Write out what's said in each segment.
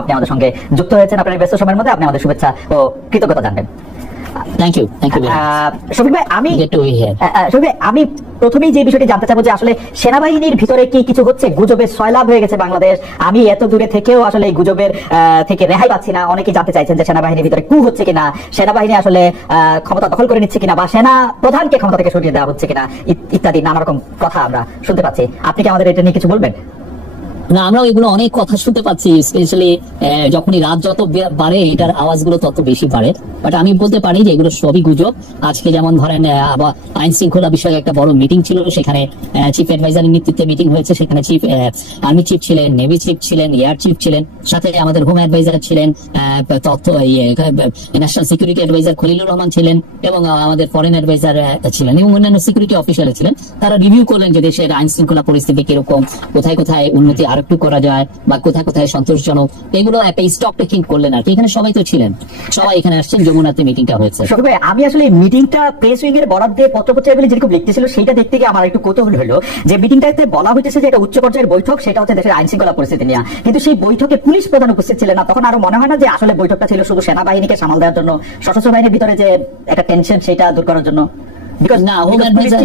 আপনি আমাদের সঙ্গে যুক্ত হয়েছেন আপনার ব্যস্ত সময়ের মধ্যে। আপনি আমাদের শুভেচ্ছা ও কৃতজ্ঞতা জানবেন। থ্যাংক ইউ শফিক ভাই, আমি প্রথমেই যে বিষয়টি জানতে চাবো যে আসলে সেনাবাহিনীর ভিতরে কি কিছু হচ্ছে? গুজবে সয়লাভ হয়ে গেছে বাংলাদেশ। আমি এত দূরে থেকেও আসলে এই গুজবের থেকে রেহাই পাচ্ছি না। অনেকেই জানতে চাইছেন যে সেনাবাহিনীর ভিতরে কু হচ্ছে কিনা, সেনাবাহিনী আসলে ক্ষমতা দখল করে নিচ্ছে কিনা, বা সেনা প্রধানকে ক্ষমতা থেকে সরিয়ে দেওয়া হচ্ছে কিনা, ইত্যাদি নানা রকম কথা আমরা শুনতে পাচ্ছি। আপনি কি আমাদের এটা নিয়ে কিছু বলবেন? না, আমরাও এগুলো অনেক কথা শুনতে পাচ্ছি, স্পেশালি যখনই রাত যত বাড়ে এটার আওয়াজগুলো তত বেশি বাড়ে। বাট আমি বলতে পারি যে এগুলো সবই গুজব। আজকে যেমন ধরেন আইন শৃঙ্খলা বিষয়ে একটা বড় মিটিং ছিল, সেখানে চিফ অ্যাডভাইজারের নেতৃত্বে মিটিং হয়েছে। সেখানে আর্মি চিফ ছিলেন, নেভি চিফ ছিলেন, এয়ার চিফ ছিলেন, সাথে আমাদের হোম অ্যাডভাইজার ছিলেন, তথ্য national security adviser Khalilur Rahman ছিলেন, এবং আমাদের ফরেন অ্যাডভাইজার ছিলেন, এবং অন্যান্য সিকিউরিটি অফিসার ছিলেন। তারা রিভিউ করলেন যে দেশের আইন শৃঙ্খলা পরিস্থিতি কিরকম, কোথায় কোথায় উন্নতি আরেকটু করা যায়, বা কোথায় কোথায় সন্তোষজনক, এগুলো একটা স্টক টেকিং করলেন। আর এখানে সবাই তো ছিলেন, সবাই এখানে আসছেন, যমুনাতে মিটিংটা হয়েছে। আমি আসলে মিটিংটা প্রেস উইং এর বরাদ দিয়ে পত্রপত্রিকাগুলি যেরকম লিখতেছিল সেটা দেখতে গিয়ে আমার একটু কৌতূহল হলো যে মিটিংটাতে বলা হইতেছে যে এটা উচ্চ পর্যায়ের বৈঠক, সেটা হচ্ছে দেশের আইন শৃঙ্খলা পরিস্থিতি নিয়ে, কিন্তু সেই বৈঠকে পুলিশ প্রধান উপস্থিত ছিলেন না। তখন আরো মনে হয় না যে আসলে বৈঠকটা ছিল শুধু সেনাবাহিনীকে সামাল দেওয়ার জন্য, সশস্ত্র বাহিনীর ভিতরে যে একটা টেনশন সেটা দূর করার জন্য? না, হোম অ্যাডভাইজার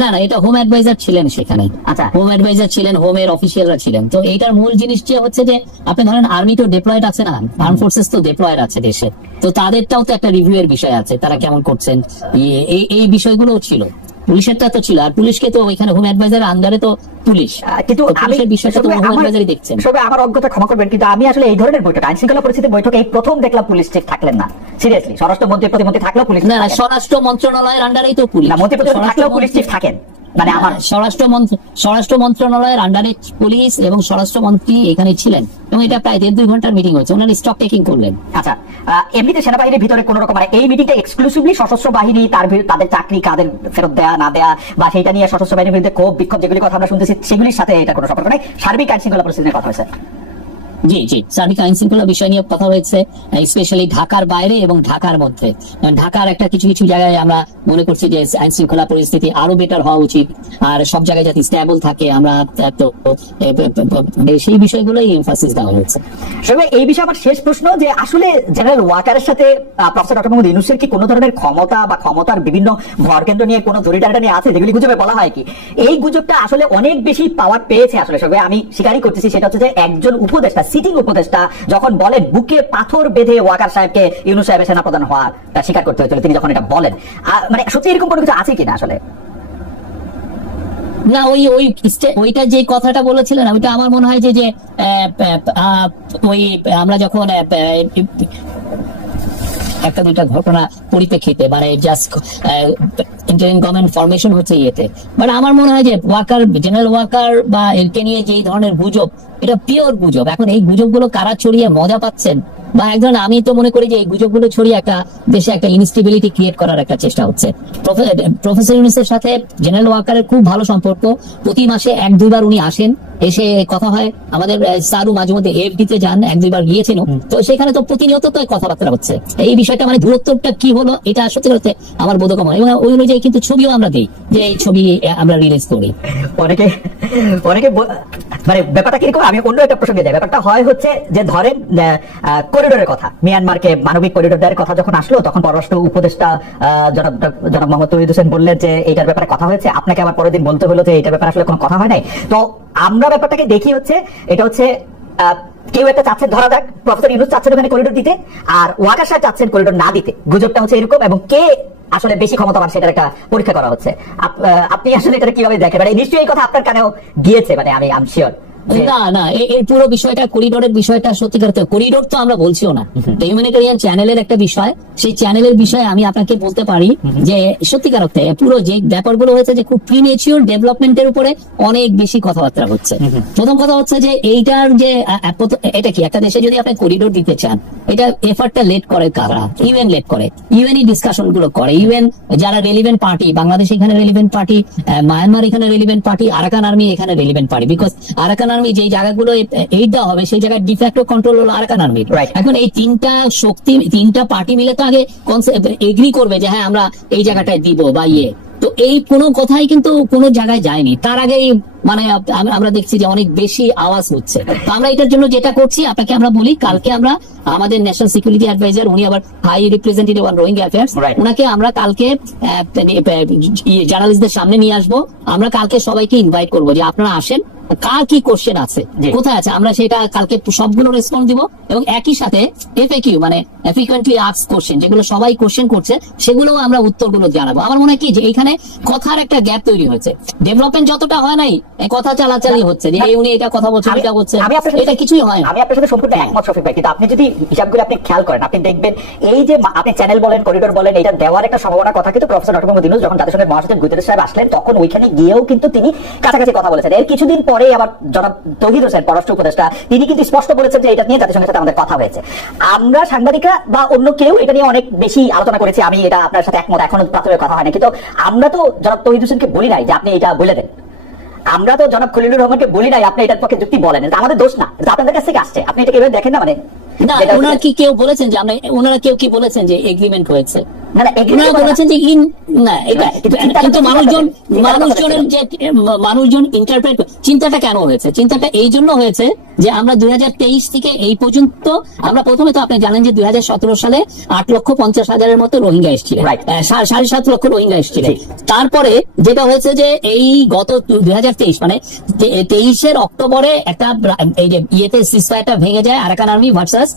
না, এটা হোম অ্যাডভাইজার ছিলেন সেখানে। আচ্ছা, হোম অ্যাডভাইজার ছিলেন, হোমের অফিসিয়ালরা ছিলেন। তো এইটার মূল জিনিস যে হচ্ছে যে আপনি ধরেন আর্মি তো ডেপ্লয়েড আছে না, আর্ম ফোর্সেস তো ডেপ্লয়েড আছে দেশে, তো তাদেরটাও তো একটা রিভিউ এর বিষয় আছে, তারা কেমন করছেন, এই বিষয়গুলো ছিল। পুলিশেরটা তো ছিল, আর পুলিশকে তো ওইখানে হোম অ্যাডভাইজার আন্ডারে তো পুলিশ, কিন্তু পুলিশের বিষয়টা তো হোম অ্যাডভাইজারই দেখছেন। সবে আমার অজ্ঞতা ক্ষমা করবেন, কিন্তু আমি আসলে এই ধরনের বৈঠক, আইন শৃঙ্খলা পরিস্থিতি বৈঠকে এই প্রথম দেখলাম পুলিশ চিফ থাকলেন না। সিরিয়াসলি, স্বরাষ্ট্রমন্ত্রী প্রতিমন্ত্রী থাকলেও পুলিশ না, স্বরাষ্ট্র মন্ত্রণালয়ের আন্ডারেই তো পুলিশ, মন্ত্রী প্রতিমন্ত্রী থাকলেও পুলিশ চিফ থাকেন। মানে আমার স্বরাষ্ট্র মন্ত্রণালয়ের আন্ডারে পুলিশ এবং স্বরাষ্ট্রমন্ত্রী এখানে ছিলেন, এবং এটা প্রায় 1.5-2 ঘন্টার মিটিং হয়েছে, ওনারা স্টক টেকিং করলেন। আচ্ছা, এমনিতে সেনাবাহিনীর ভিতরে কোন রকম এই মিটিংটা এক্সক্লুসিভলি সশস্ত্র বাহিনী, তাদের চাকরি কাদের ফেরত দেয়া না দেয়া, বা সেটা নিয়ে সশস্ত্র বাহিনীর বিরুদ্ধে ক্ষোভ বিক্ষোভ যেগুলি কথা আমরা শুনতেছি সেগুলির সাথে এটা কোনো সম্পর্ক নেই, সার্বিক আইন শৃঙ্খলা পরিস্থিতির কথা হয়েছে? জি, সার্বিক আইন শৃঙ্খলা বিষয় নিয়ে কথা হয়েছে, স্পেশালি ঢাকার বাইরে এবং ঢাকার মধ্যে। ঢাকার একটা কিছু কিছু জায়গায় আমরা মনে করছি যে আইন শৃঙ্খলা পরিস্থিতি আরো বেটার হওয়া উচিত, আর সব জায়গায় যাতে স্টেবল থাকে, আমরা তো সেই বিষয়গুলোই এমফাসিস দেওয়া হয়েছে। এই বিষয়ে আমার শেষ প্রশ্ন, যে আসলে জেনারেল ওয়াকারের সাথে প্রফেসর ডক্টর মোহাম্মদ ইউনূসের কি কোনো ধরনের ক্ষমতা বা ক্ষমতার বিভিন্ন ভরকেন্দ্র নিয়ে কোনো দড়িটাটা নিয়ে আছে, যেগুলি গুজবে বলা হয় কি এই গুজবটা আসলে অনেক বেশি পাওয়ার পেয়েছে? আসলে আমি স্বীকারই করতেছি, সেটা হচ্ছে যে একজন উপদেষ্টা, সিটিং উপদেষ্টা যখন বলেন, বুকে পাথর বেঁধে ওয়াকার সাহেবকে ইউনূস সাহেবের সেনাপ্রধান হওয়াটা স্বীকার করতে হয়েছিল তিনি যখন এটা বলেন। মানে সত্যি এরকম কোনো কিছু আছে কিনা আসলে? না, ওইটা যে কথাটা বলেছিলেন, ওইটা আমার মনে হয় যে ওই আমরা যখন একটা দুইটা ঘটনা পরিপ্রেক্ষিতে, মানে জাস্ট ইন্টারিম গভর্নমেন্ট ফরমেশন হচ্ছে ইয়েতে, বাট আমার মনে হয় যে ওয়াকার, জেনারেল ওয়াকার বা এলকে নিয়ে যে ধরনের গুজব, এটা পিওর গুজব। এখন এই গুজবগুলো কারা ছড়িয়ে মজা পাচ্ছেন, বা একজন, আমি তো মনে করি যে এই গুজবগুলো ছড়িয়ে একটা দেশে একটা ইনস্টেবিলিটি ক্রিয়েট করার একটা চেষ্টা হচ্ছে। প্রফেসর ইউনূসের সাথে জেনারেল ওয়াকারের খুব ভালো সম্পর্ক, প্রতি মাসে 1-2 বার উনি আসেন, এসে কথা হয়। আমাদের সারু মাঝে মধ্যে এফডিতে যান, 1-2 বার গিয়েছেন, তো সেখানে তো প্রতিনিয়ত তো কথাবার্তা হচ্ছে। এই বিষয়টা মানে দূরত্বটা কি হলো, এটা সত্যি করতে আমার বোধগম্য, এবং ওই অনুযায়ী কিন্তু ছবিও আমরা দিই, যে এই ছবি আমরা রিলিজ করি। অনেকে মানে ব্যাপারটা কিরকম, আমি অন্য একটা প্রসঙ্গে যাই। ব্যাপারটা হয় হচ্ছে যে ধরেন করিডোরের কথা, মিয়ানমারকে মানবিক করিডোর দেওয়ার কথা যখন আসলো, তখন পররাষ্ট্র উপদেষ্টা জনাব মোহাম্মদ তৌহিদ হোসেন বললেন যে এইটার ব্যাপারে কথা হয়েছে, আপনাকে আবার পরের দিন বলতে হলো যে এইটার ব্যাপারে আসলে কোনো কথা হয় নাই। তো আমরা ব্যাপারটাকে দেখি হচ্ছে এটা হচ্ছে কেউ একটা চাচ্ছেন, ধরা যাক প্রফেসর ইউনূস চাচ্ছেন ওখানে করিডোর দিতে, আর ওয়াকার সাহেব চাচ্ছেন করিডোর না দিতে। গুজবটা হচ্ছে এরকম, এবং কে আসলে বেশি ক্ষমতাবান সেটার একটা পরীক্ষা করা হচ্ছে। আপনি আসলে এটা কিভাবে দেখেন? মানে নিশ্চয়ই এই কথা আপনার কানেও গিয়েছে, মানে আমি শিওর। না, এই পুরো বিষয়টা, করিডোরের বিষয়টা সত্যিকার করিডোর তো আমরা বলছিও না, হিউম্যানিটেরিয়ান চ্যানেলের একটা বিষয়, সেই চ্যানেলের বিষয়ে আমি আপনাকে বলতে পারি যে সত্যিকার অর্থে পুরো যে ব্যাপারগুলো হয়েছে, যে খুব প্রিমেচিওর ডেভেলপমেন্টের উপরে অনেক বেশি কথাবার্তা হচ্ছে। প্রথম কথা হচ্ছে যে এইটার যে এটা কি, একটা দেশে যদি আপনি করিডোর দিতে চান, এটা এফার্টটা লেট করে কারা? ইউএন লেট করে, ইউএনই ডিসকাশন গুলো করে। ইউএন যারা রেলিভেন্ট পার্টি, বাংলাদেশ এখানে রেলিভেন্ট পার্টি, মায়ানমার এখানে রেলিভেন্ট পার্টি, আরাকান আর্মি এখানে relevant party, because Arakan army যে জায়গাগুলো এইড দেওয়া হবে সেই জায়গায় ডিফ্যাক্টো কন্ট্রোল হলো আরাকান আর্মির। এখন এই তিনটা শক্তি, তিনটা পার্টি মিলে তো আগে এগ্রি করবে যে হ্যাঁ আমরা এই জায়গাটায় দিব বা ইয়ে, তো এই কোনো কথাই কিন্তু কোনো জায়গায় যায়নি। তার আগে মানে আমরা দেখছি যে অনেক বেশি আওয়াজ হচ্ছে। তো আমরা এটার জন্য যেটা করছি আপনাকে আমরা বলি, কালকে আমরা আমাদের ন্যাশনাল সিকিউরিটি অ্যাডভাইজার, উনি আবার high representative on Rohingya affairs, ওনাকে আমরা কালকে জার্নালিস্টদের সামনে নিয়ে আসবো। আমরা কালকে সবাইকে ইনভাইট করবো যে আপনারা আসেন, কার কি কোশ্চেন আছে, কোথায় আছে, আমরা সেটা কালকে সবগুলো রেসপন্স দিব। এবং একই সাথে এফএকিউ মানে ফ্রিকোয়েন্টলি আস্কড কোশ্চেন, যেগুলো সবাই কোশ্চেন করছে, সেগুলো আমরা উত্তরগুলো জানাবো। আমার মনে হয় কি যে এইখানে কথার একটা গ্যাপ তৈরি হয়েছে, ডেভেলপমেন্ট যতটা হয় নাই, কথা চালাচালি হচ্ছে যে উনি এটা কথা বলছে, এটা বলছে, এটা কিছুই হয় না। আমি আপনার সাথে সম্পূর্ণ একমত শফিক ভাই, কিন্তু আপনি যদি হিসাবগুলো আপনি খেয়াল করেন, আপনি দেখবেন এই যে আপনি চ্যানেল বলেন, করিডোর বলেন, এটা দেওয়ার একটা সম্ভাবনার কথা কিন্তু প্রফেসর ডক্টর মোহাম্মদ ইউনূস যখন জাতিসংঘের মহাসচিব গুতেরেস সাহেব আসলেন, তখন ওইখানে গিয়েও কিন্তু তিনি কাছাকাছি কথা বলেছেন। এর কিছুদিন পরে আবার জনাব তৌহিদ হোসেন পররাষ্ট্র উপদেষ্টা, তিনি কিন্তু স্পষ্ট বলেছেন যে এটা নিয়ে জাতিসংঘের সাথে আমাদের কথা হয়েছে। আমরা সাংবাদিকরা বা অন্য কেউ এটা নিয়ে অনেক বেশি আলোচনা করেছি, আমি এটা আপনার সাথে একমত, এখনো প্রাথমিক কথা হয় না, কিন্তু আমরা তো জনাব তৌহিদ হোসেনকে বলি নাই যে আপনি এটা বলে দেন, আমরা তো জনাব খলিলুর রহমানকে বলি নাই আপনি এটার পক্ষে যুক্তি বলেন, এটা আমাদের দোষ না, এটা আপনাদের কাছ থেকে আসছে, আপনি এটা কিভাবে দেখেন না? মানে না, ওনারা কি কেউ বলেছেন যে আমরা, ওনারা কেউ কি বলেছেন যে এগ্রিমেন্ট হয়েছে? বলেছেন যে মানুষজন ইন্টারপ্রেট, চিন্তাটা কেন হয়েছে? চিন্তাটা এই জন্য হয়েছে যে আমরা 2023 থেকে এই পর্যন্ত, আমরা প্রথমে তো আপনি জানেন যে 2017 সালে 8,50,000-এর মতো রোহিঙ্গা এসেছিলেন, 7.5 লক্ষ রোহিঙ্গা এসেছিলেন। তারপরে যেটা হয়েছে যে এই গত 2023 মানে 23-এর অক্টোবরে একটা এই যে ইয়েতে সিজফায়ারটা ভেঙে যায়, আরাকান আর্মি ভার্সাস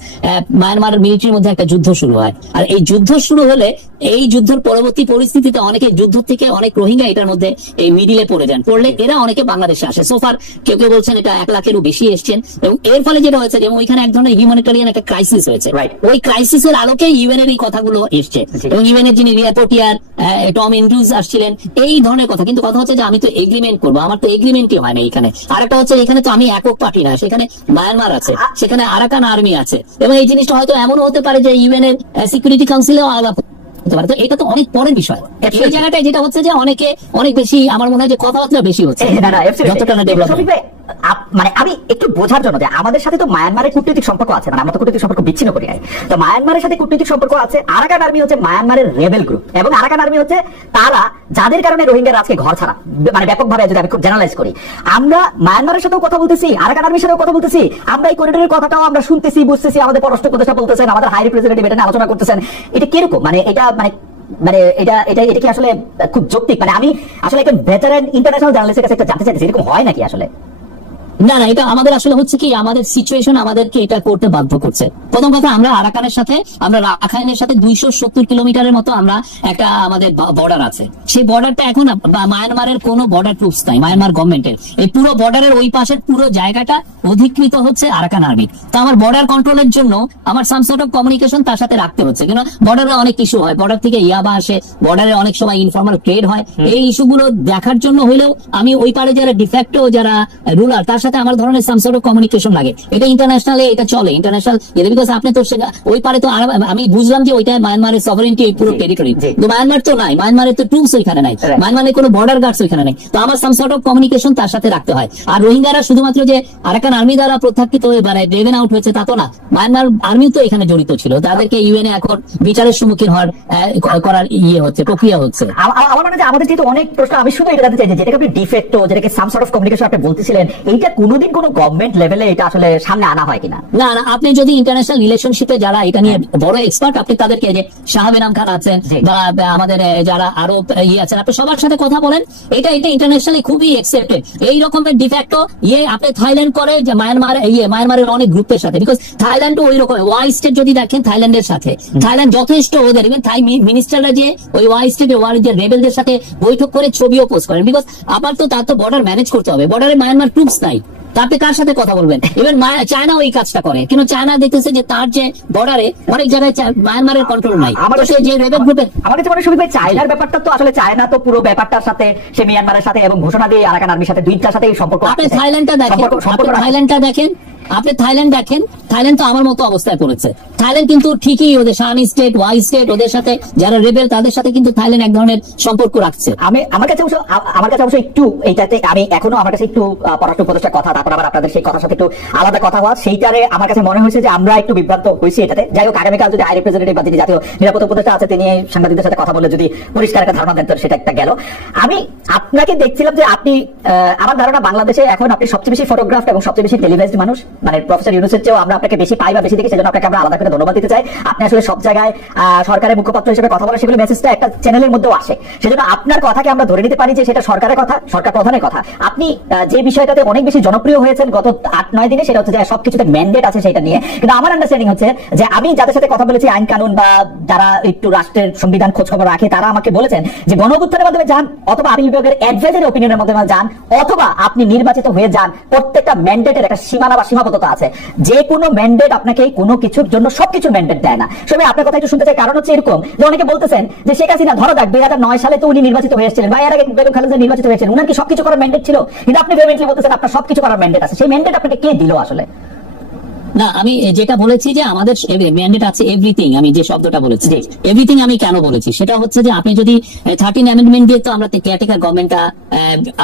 মায়ানমার মিলিটারির মধ্যে একটা যুদ্ধ শুরু হয়। আর এই যুদ্ধ শুরু হলে এই যুদ্ধের পরবর্তী পরিস্থিতিতে অনেকে যুদ্ধ থেকে অনেক রোহিঙ্গা এটার মধ্যে এই মিডিলে পড়ে যান, পড়লে এরা অনেকে বাংলাদেশে আসে। সোফার কেউ কেউ বলছেন এটা 1 লাখেরও বেশি এসছেন, এবং এর ফলে যেটা হয়েছে যে ওইখানে এক ধরনের হিউম্যানিটারিয়ান একটা ক্রাইসিস হয়েছে। ওই ক্রাইসিসের আলোকে ইউএন এর এই কথাগুলো এসছে, এবং ইউএন এর যিনি রিপোর্টিয়ার টম এন্ড্রুজ আসছিলেন, এই ধরনের কথা। কিন্তু কথা হচ্ছে যে আমি তো এগ্রিমেন্ট করবো, আমার তো এগ্রিমেন্টই হয় না এখানে। আরেকটা হচ্ছে এখানে তো আমি একক পার্টি না, সেখানে মায়ানমার আছে, সেখানে আরাকান আর্মি আছে, এবং এই জিনিসটা হয়তো এমনও হতে পারে যে ইউএন এর সিকিউরিটি কাউন্সিলেও আলাপ হতে পারে। তো এটা তো অনেক পরের বিষয়। এই জায়গাটায় যেটা হচ্ছে যে অনেকে অনেক বেশি, আমার মনে হয় যে কথাবার্তা বেশি হচ্ছে, যতটা না ডেভেলপ। মানে আমি একটু বোঝার জন্য যে আমাদের সাথে তো মায়ানমারের কূটনৈতিক সম্পর্ক আছে, মানে আমরা তো কূটনৈতিক সম্পর্ক বিচ্ছিন্ন করি নাই, তো মায়ানমারের সাথে কূটনৈতিক সম্পর্ক আছে। আরাকান আর্মি হচ্ছে মায়ানমারের রেবেল গ্রুপ, এবং আরাকান আর্মি হচ্ছে তারা যাদের কারণে রোহিঙ্গারা আজকে ঘর ছাড়া, মানে ব্যাপকভাবে যদি আমি খুব জেনারেলাইজ করি, আমরা মায়ানমারের সাথেও কথা বলতেছি, আরাকান আর্মির সাথেও কথা বলতেছি, আমরা এই করিডোরের কথাটাও আমরা শুনতেছি, বুঝতেছি, আমাদের পররাষ্ট্র উপদেষ্টা বলতেছেন, আমাদের হাই রিপ্রেজেন্টেটিভ এটা নিয়ে আলোচনা করতেছেন। এটা কিরকম? মানে এটা মানে এটা এটা এটা কি আসলে খুব যৌক্তিক? মানে আমি আসলে একটা ভেটারেন ইন্টারন্যাশনাল জার্নালিস্টের কাছে একটা জানতে চাইছি, এরকম হয় নাকি আসলে? না না, এটা আমাদের আসলে হচ্ছে কি, আমাদের সিচুয়েশন আমাদেরকে এটা করতে বাধ্য করছে। প্রথম কথা, আমরা আরাকানের সাথে, আমরা রাখাইনের সাথে 270 কিলোমিটারের মতো আমরা একটা আমাদের বর্ডার আছে। সেই বর্ডারটা এখন মায়ানমারের কোনো বর্ডার ট্রুপস নাই, মায়ানমার গভর্নমেন্টের। এই পুরো বর্ডারের ওই পাশের পুরো জায়গাটা অধিকৃত হচ্ছে আরাকান আর্মি। তো আমার বর্ডার কন্ট্রোলের জন্য আমার সাম সর্ট অফ কমিউনিকেশন তার সাথে রাখতে হচ্ছে, কিন্তু বর্ডারে অনেক ইস্যু হয়, বর্ডার থেকে ইয়াবা আসে, বর্ডারে অনেক সময় ইনফর্মাল ট্রেড হয়। এই ইস্যুগুলো দেখার জন্য হইলেও আমি ওই পারে যারা ডিফ্যাক্টো যারা রুলার, তার সাথে আমার ধরনের সাম সর্ট অফ কমিউনিকেশন লাগে। এটা ইন্টারন্যাশনালে এটা চলে, ইন্টারন্যাশনাল বিকজ আপনি তো ওই পারে তো, আমি বুঝলাম যে ওইটা মায়ানমারের সভারেন্টি, পুরো টেরিটরি, তো মায়ানমার তো নাই, মায়ানমারের তো ট্রুপস ওইখানে নাই, মায়ানমারের কোনো বর্ডার গার্ডস ওইখানে নাই। তো আমার সাম সর্ট অফ কমিউনিকেশন তার সাথে রাখতে হয়। আর রোহিঙ্গারা শুধুমাত্র যে আরাকান আর্মি দ্বারা প্রত্যাখ্যিত মানে ড্রেভেন আউট হয়েছে তা তো না, মায়ানমার আর্মিও তো এখানে জড়িত ছিল, তাদেরকে ইউএনএ এখন বিচারের সম্মুখীন হওয়ার করার হচ্ছে, প্রক্রিয়া হচ্ছে। আমার মনে হয় আমাদের যেহেতু অনেক প্রশ্ন, আমি শুধু এটা জানতে চাই যে যেটাকে আপনি ডিফেক্টো, যেটাকে সাম সর্ট অফ কমিউনিকেশন আপনি বলতেছিলেন, এইটা কোনোদিন কোনো গভর্নমেন্ট লেভেলে এটা আসলে সামনে আনা হয় কিনা? না না, আপনি যদি ইন্টারন্যাশনাল রিলেশনশিপে যারা এটা নিয়ে বড় এক্সপার্ট, আপনি তাদেরকে, যে শাহবেনাম খান আছেন বা আমাদের যারা আরো আছেন, আপনি সবার সাথে কথা বলেন। এটা ইন্টারন্যাশনালি খুবই অ্যাকসেপ্টেড। এই রকমের ডিফেক্টো আপনি থাইল্যান্ড করে যে মায়ানমারের অনেক গ্রুপের সাথে, বিকজ থাইল্যান্ড ওই রকম ওয়াই স্টেট যদি দেখেন থাইল্যান্ডের সাথে, থাইল্যান্ড যথেষ্ট ওদের, ইভেন থাই মিনিস্টাররা যে ওই ওয়াই স্টেটে ওয়ার যে রেবেলদের সাথে বৈঠক করে ছবিও পোস্ট করেন, বিকজ আবার তো তার তো বর্ডার ম্যানেজ করতে হবে, বর্ডারে মায়ানমার ট্রুপস নাই, তাতে কার সাথে কথা বলবেন? ইভেন চায়না ওই কাজটা করে, কিন্তু চায়না দেখতেছে যে তার যে বর্ডারে অনেক জায়গায় মায়ানমারের কন্ট্রোল নাই। আমাদের যে রেবেল গ্রুপের, আমার কাছে মনে হয় চায়নার ব্যাপারটা তো আসলে চায়না তো পুরো ব্যাপারটার সাথে সে মিয়ানমারের সাথে এবং ঘোষণা দিয়ে আরাকান আর্মির সাথে দুইটার সাথে সম্পর্ক। আপনি থাইল্যান্ডটা দেখেন, আপনি থাইল্যান্ড দেখেন, থাইল্যান্ড তো আমার মতো অবস্থায় পড়েছে। থাইল্যান্ড কিন্তু ঠিকই ওদের শান স্টেট, ওয়াই স্টেট, ওদের সাথে যারা রেবেল তাদের সাথে কিন্তু থাইল্যান্ড এক ধরনের সম্পর্ক রাখছে। আমার কাছে অবশ্য একটু এইটাতে আমি এখনো আমার কাছে একটু পররাষ্ট্র উপদেষ্টার কথা, তারপর আবার আপনাদের সেই কথার সাথে একটু আলাদা কথা হওয়া, সেইটারে আমার কাছে মনে হয়েছে যে আমরা একটু বিভ্রান্ত হয়েছি এটাতে। যাই হোক, আগামীকাল যদি হাই রিপ্রেজেন্টেটিভ বা যিনি জাতীয় নিরাপত্তা উপদেষ্টা আছে তিনি সাংবাদিকদের সাথে কথা বলে যদি পরিষ্কার একটা ধারণা দেন, তো সেটা একটা গেল। আমি আপনাকে দেখছিলাম যে আপনি, আমার ধারণা বাংলাদেশে এখন আপনি সবচেয়ে বেশি ফটোগ্রাফ এবং সবচেয়ে বেশি টেলিভাইজড মানুষ, মানে প্রফেসর ইউনূসের চেয়েও আমরা আপনাকে বেশি পাই বা বেশি দেখি, সেজন্য আপনাকে আমরা আলাদা করে ধন্যবাদ দিতে চাই। আপনি আসলে সব জায়গায় সরকারের মুখপাত্র হিসেবে কথা বলে, সেগুলো মেসেজটা একটা চ্যানেলের মধ্যেও আসে, সেজন্য আপনার কথাকে আমরা ধরে নিতে পারি যে সেটা সরকারের কথা, সরকার প্রধানের কথা। আপনি যে বিষয়টাতে অনেক বেশি জনপ্রিয় হয়েছেন গত 8-9 দিনে, সেটা হচ্ছে যে সবকিছুতে ম্যান্ডেট আছে সেটা নিয়ে। কিন্তু আমার আন্ডারস্ট্যান্ডিং হচ্ছে যে আমি যাদের সাথে কথা বলেছি আইন কানুন বা যারা একটু রাষ্ট্রের সংবিধান খোঁজ খবর রাখে, তারা আমাকে বলেছেন যে গণঅভ্যুত্থানের মাধ্যমে যান, অথবা আপিল বিভাগের অ্যাডভাইজারি অপিনিয়নের মাধ্যমে যান, অথবা আপনি নির্বাচিত হয়ে যান, প্রত্যেকটা ম্যান্ডেটের একটা সীমানা বা সীমাবদ্ধতা আছে। যে কোনো ম্যান্ডেট আপনাকে কোনো কিছুর জন্য সবকিছু ম্যান্ডেট দেয় না। সবাই আপনার কথা একটু শুনতে চাই, কারণ হচ্ছে এরকম যে অনেকে বলতেছেন যে শেখ হাসিনা ধরো দেখ 2009 সালে তো উনি নির্বাচিত হয়েছিলেন, বা এর আগে বেগম খালেদা নির্বাচিত হয়েছিলেন, উনার কি সবকিছু করার ম্যান্ডেট ছিল? কিন্তু আপনি ভেবেন্টলি বলতেছেন আপনার সবকিছু করার ম্যান্ডেট আছে। সেই ম্যান্ডেট আপনাকে কে দিল আসলে? না, আমি যেটা বলেছি যে আমাদের ম্যান্ডেট আছে এভরিথিং, আমি যে শব্দটা বলেছি এভরিথিং, আমি কেন বলেছি সেটা হচ্ছে যে আপনি যদি 13 অ্যামেন্ডমেন্ট দিয়ে তো আমরা কেয়ারটেকার গভর্নমেন্টটা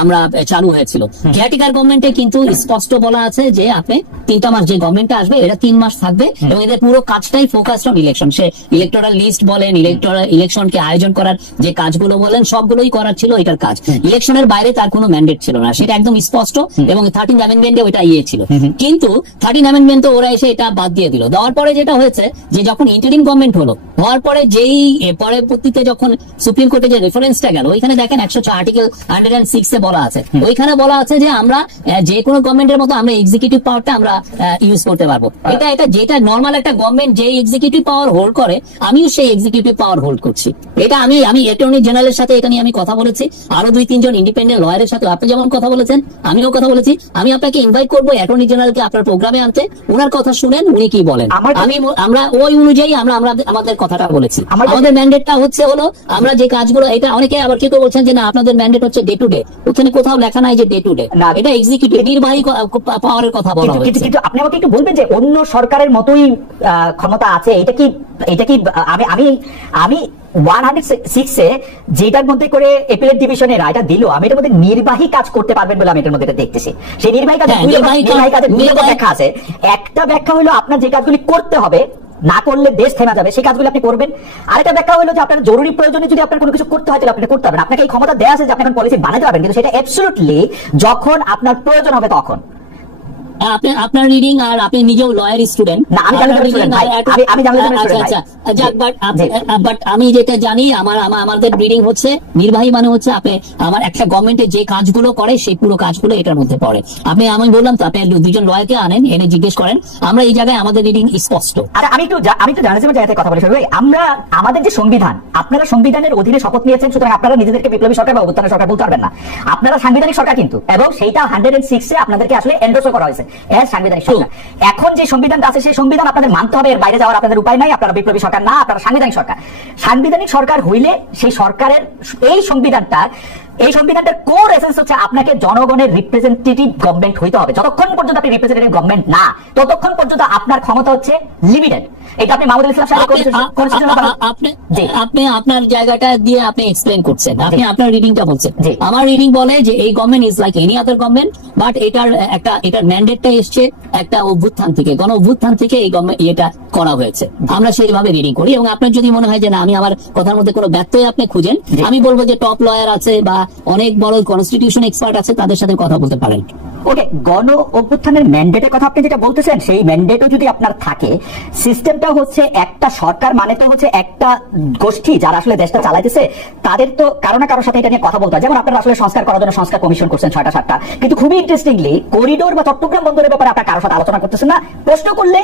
আমরা চালু হয়েছিল। কেয়ারটেকার গভর্নমেন্টে কিন্তু স্পষ্ট বলা আছে যে আপনি 3টা মাস যে গভর্নমেন্টটা আসবে এটা 3 মাস থাকবে, এবং এদের পুরো কাজটাই ফোকাসড অন ইলেকশন। সে ইলেকটোরাল লিস্ট বলেন, ইলেকশনকে আয়োজন করার যে কাজগুলো বলেন, সবগুলোই করার ছিল এটার কাজ। ইলেকশনের বাইরে তার কোনো ম্যান্ডেট ছিল না, সেটা একদম স্পষ্ট। এবং 13 অ্যামেন্ডমেন্টে ওইটা ছিল, কিন্তু 13 অ্যামেন্ডমেন্ট তো ওরা এসে এটা বাদ দিয়ে দিল। দেওয়ার পরে যেটা হয়েছে যে যখন ইন্টারিম গভর্নমেন্ট হলো, হওয়ার পরে যেই পরবর্তীতে যখন সুপ্রিম কোর্টে যে রেফারেন্সটা গেল, ওইখানে দেখেন 106 আর্টিকেল 106 এ বলা আছে, ওইখানে বলা আছে যে আমরা যে কোনো গভর্নমেন্টের মতো আমরা এক্সিকিউটিভ পাওয়ারটা আমরা ইউজ করতে পারবো। এটা যেটা নর্মাল একটা গভর্নমেন্ট যে এক্সিকিউটিভ পাওয়ার হোল্ড করে, আমিও সেই এক্সিকিউটিভ পাওয়ার হোল্ড করছি। এটা আমি অ্যাটর্নি জেনারেলের সাথে এটা নিয়ে আমি কথা বলেছি, আরো 2-3 জন ইন্ডিপেন্ডেন্ট লয়ারের সাথে আপনি যেমন কথা বলেছেন আমিও কথা বলেছি। আমি আপনাকে ইনভাইট করবো অ্যাটর্নি জেনারেলকে আপনার প্রোগ্রামে আনতে, ওনার কথা শুনেন উনি কি বলেন। আমরা ওই অনুযায়ী আমরা আমাদের কথাটা বলেছি। আমাদের ম্যান্ডেটটা হলো আমরা যে কাজগুলো, এটা অনেকে আবার কেউ বলছেন যে না আপনাদের ম্যান্ডেট হচ্ছে ডে টু ডে, ওখানে কোথাও লেখা নাই যে ডে টু ডে, এটা এক্সিকিউটিভ নির্বাহী পাওয়ারের কথা বলা হয়েছে। কিন্তু আপনি আমাকে একটু বলবেন যে অন্য সরকারের মতোই ক্ষমতা আছে, এটা কি আমি 106 এ যেটার মধ্যে করে এপিলেট ডিভিশনে রায়টা দিল, আমি এটার মধ্যে নির্বাহী কাজ করতে পারবেন বলে আমি এটার মধ্যে দেখতেছি। সেই নির্বাহী কাজে ব্যাখ্যা আছে। একটা ব্যাখ্যা হলো আপনার যে কাজগুলি করতে হবে, না করলে দেশ থেমে যাবে, সেই কাজগুলো আপনি করবেন। আরেকটা ব্যাখ্যা হলো যে আপনার জরুরি প্রয়োজনে যদি আপনার কোনো কিছু করতে হয় তাহলে আপনি করতে পারবেন। আপনাকে এই ক্ষমতা দেওয়া আছে যে আপনি এখন পলিসি বানাতে পারবেন, কিন্তু সেটা অ্যাবসলিউটলি যখন আপনার প্রয়োজন হবে তখন। আপনার রিডিং, আর আপনি নিজেও লয়ার স্টুডেন্ট। বাট আমি যেটা জানি আমাদের রিডিং হচ্ছে নির্বাহী মানে হচ্ছে আপনি আমার একটা গভর্নমেন্টে যে কাজগুলো করে সেই পুরো কাজগুলো এটার মধ্যে পড়ে। আমি বললাম তো আপনি 2জন লয়ারকে আনেন, এনে জিজ্ঞেস করেন, আমরা এই জায়গায় আমাদের রিডিং স্পষ্ট। আমি একটু জার্নালিজমের জায়গাতে কথা বলি। আমরা আমাদের যে সংবিধান, আপনারা সংবিধানের অধীনে শপথ নিয়েছেন, সুতরাং আপনারা নিজেদেরকে বিপ্লবী সরকার বা অভ্যুত্থানের সরকার বলতে পারবেন না। আপনারা সাংবিধানিক সরকার কিন্তু, এবং সেইটা 106 এ আপনাদেরকে আসলে এন্ডোর্স করা হয়েছে সাংবিধানিক সরকার। এখন যে সংবিধানটা আছে সেই সংবিধান আপনাদের মানতে হবে, এর বাইরে যাওয়ার আপনাদের উপায় নাই। আপনারা বিপ্লবী সরকার না, আপনারা সাংবিধানিক সরকার। সাংবিধানিক সরকার হইলে সেই সরকারের এই সংবিধানটার কোর এসেন্স হচ্ছে আপনাকে জনগণের রিপ্রেজেন্টেটিভ গভর্নমেন্ট হইতে হবে। যতক্ষণ পর্যন্ত আপনি রিপ্রেজেন্টেটিভ গভর্নমেন্ট না, ততক্ষণ পর্যন্ত আপনার ক্ষমতা হচ্ছে লিমিটেড। এটা আপনি মাহমুদুল ইসলাম সাহেব আপনি আপনার জায়গাটা দিয়ে আপনি এক্সপ্লেইন করছেন, আপনি আপনার রিডিংটা বলছেন। আমার রিডিং বলে যে এই government is like any other government, but এটার ম্যান্ডেটটা এসছে একটা অভ্যুত্থান থেকে, গণ অভ্যুত্থান থেকে এই গভর্নমেন্ট এটা করা হয়েছে। আমরা সেইভাবে রিডিং করি, এবং আপনার যদি মনে হয় যে না আমি আমার কথার মধ্যে কোনো ব্যত্যয় আপনি খুঁজেন, আমি বলবো যে টপ লয়ার আছে বা অনেক বড় কনস্টিটিউশন এক্সপার্ট আছে, তাদের সাথে কথা বলতে পারেন। ওকে, গণ অভ্যুত্থানের ম্যান্ডেটের কথা আপনি যেটা বলতেছেন, সেই ম্যান্ডেটও যদি আপনার থাকে, সিস্টেমটা হচ্ছে একটা সরকার মানে তো হচ্ছে একটা গোষ্ঠী যারা আসলে দেশটা চালাইতেছে, তাদের তো কারো না কারোর সাথে এটা নিয়ে কথা বলতে হয়। যেমন আপনারা আসলে সংস্কার করার জন্য সংস্কার কমিশন করছেন 6টা-7টা, কিন্তু খুবই ইন্টারেস্টিংলি করিডোর বা চট্টগ্রাম বন্দরের ব্যাপারে আপনারা কারোর সাথে আলোচনা করতেছেন না। প্রশ্ন করলে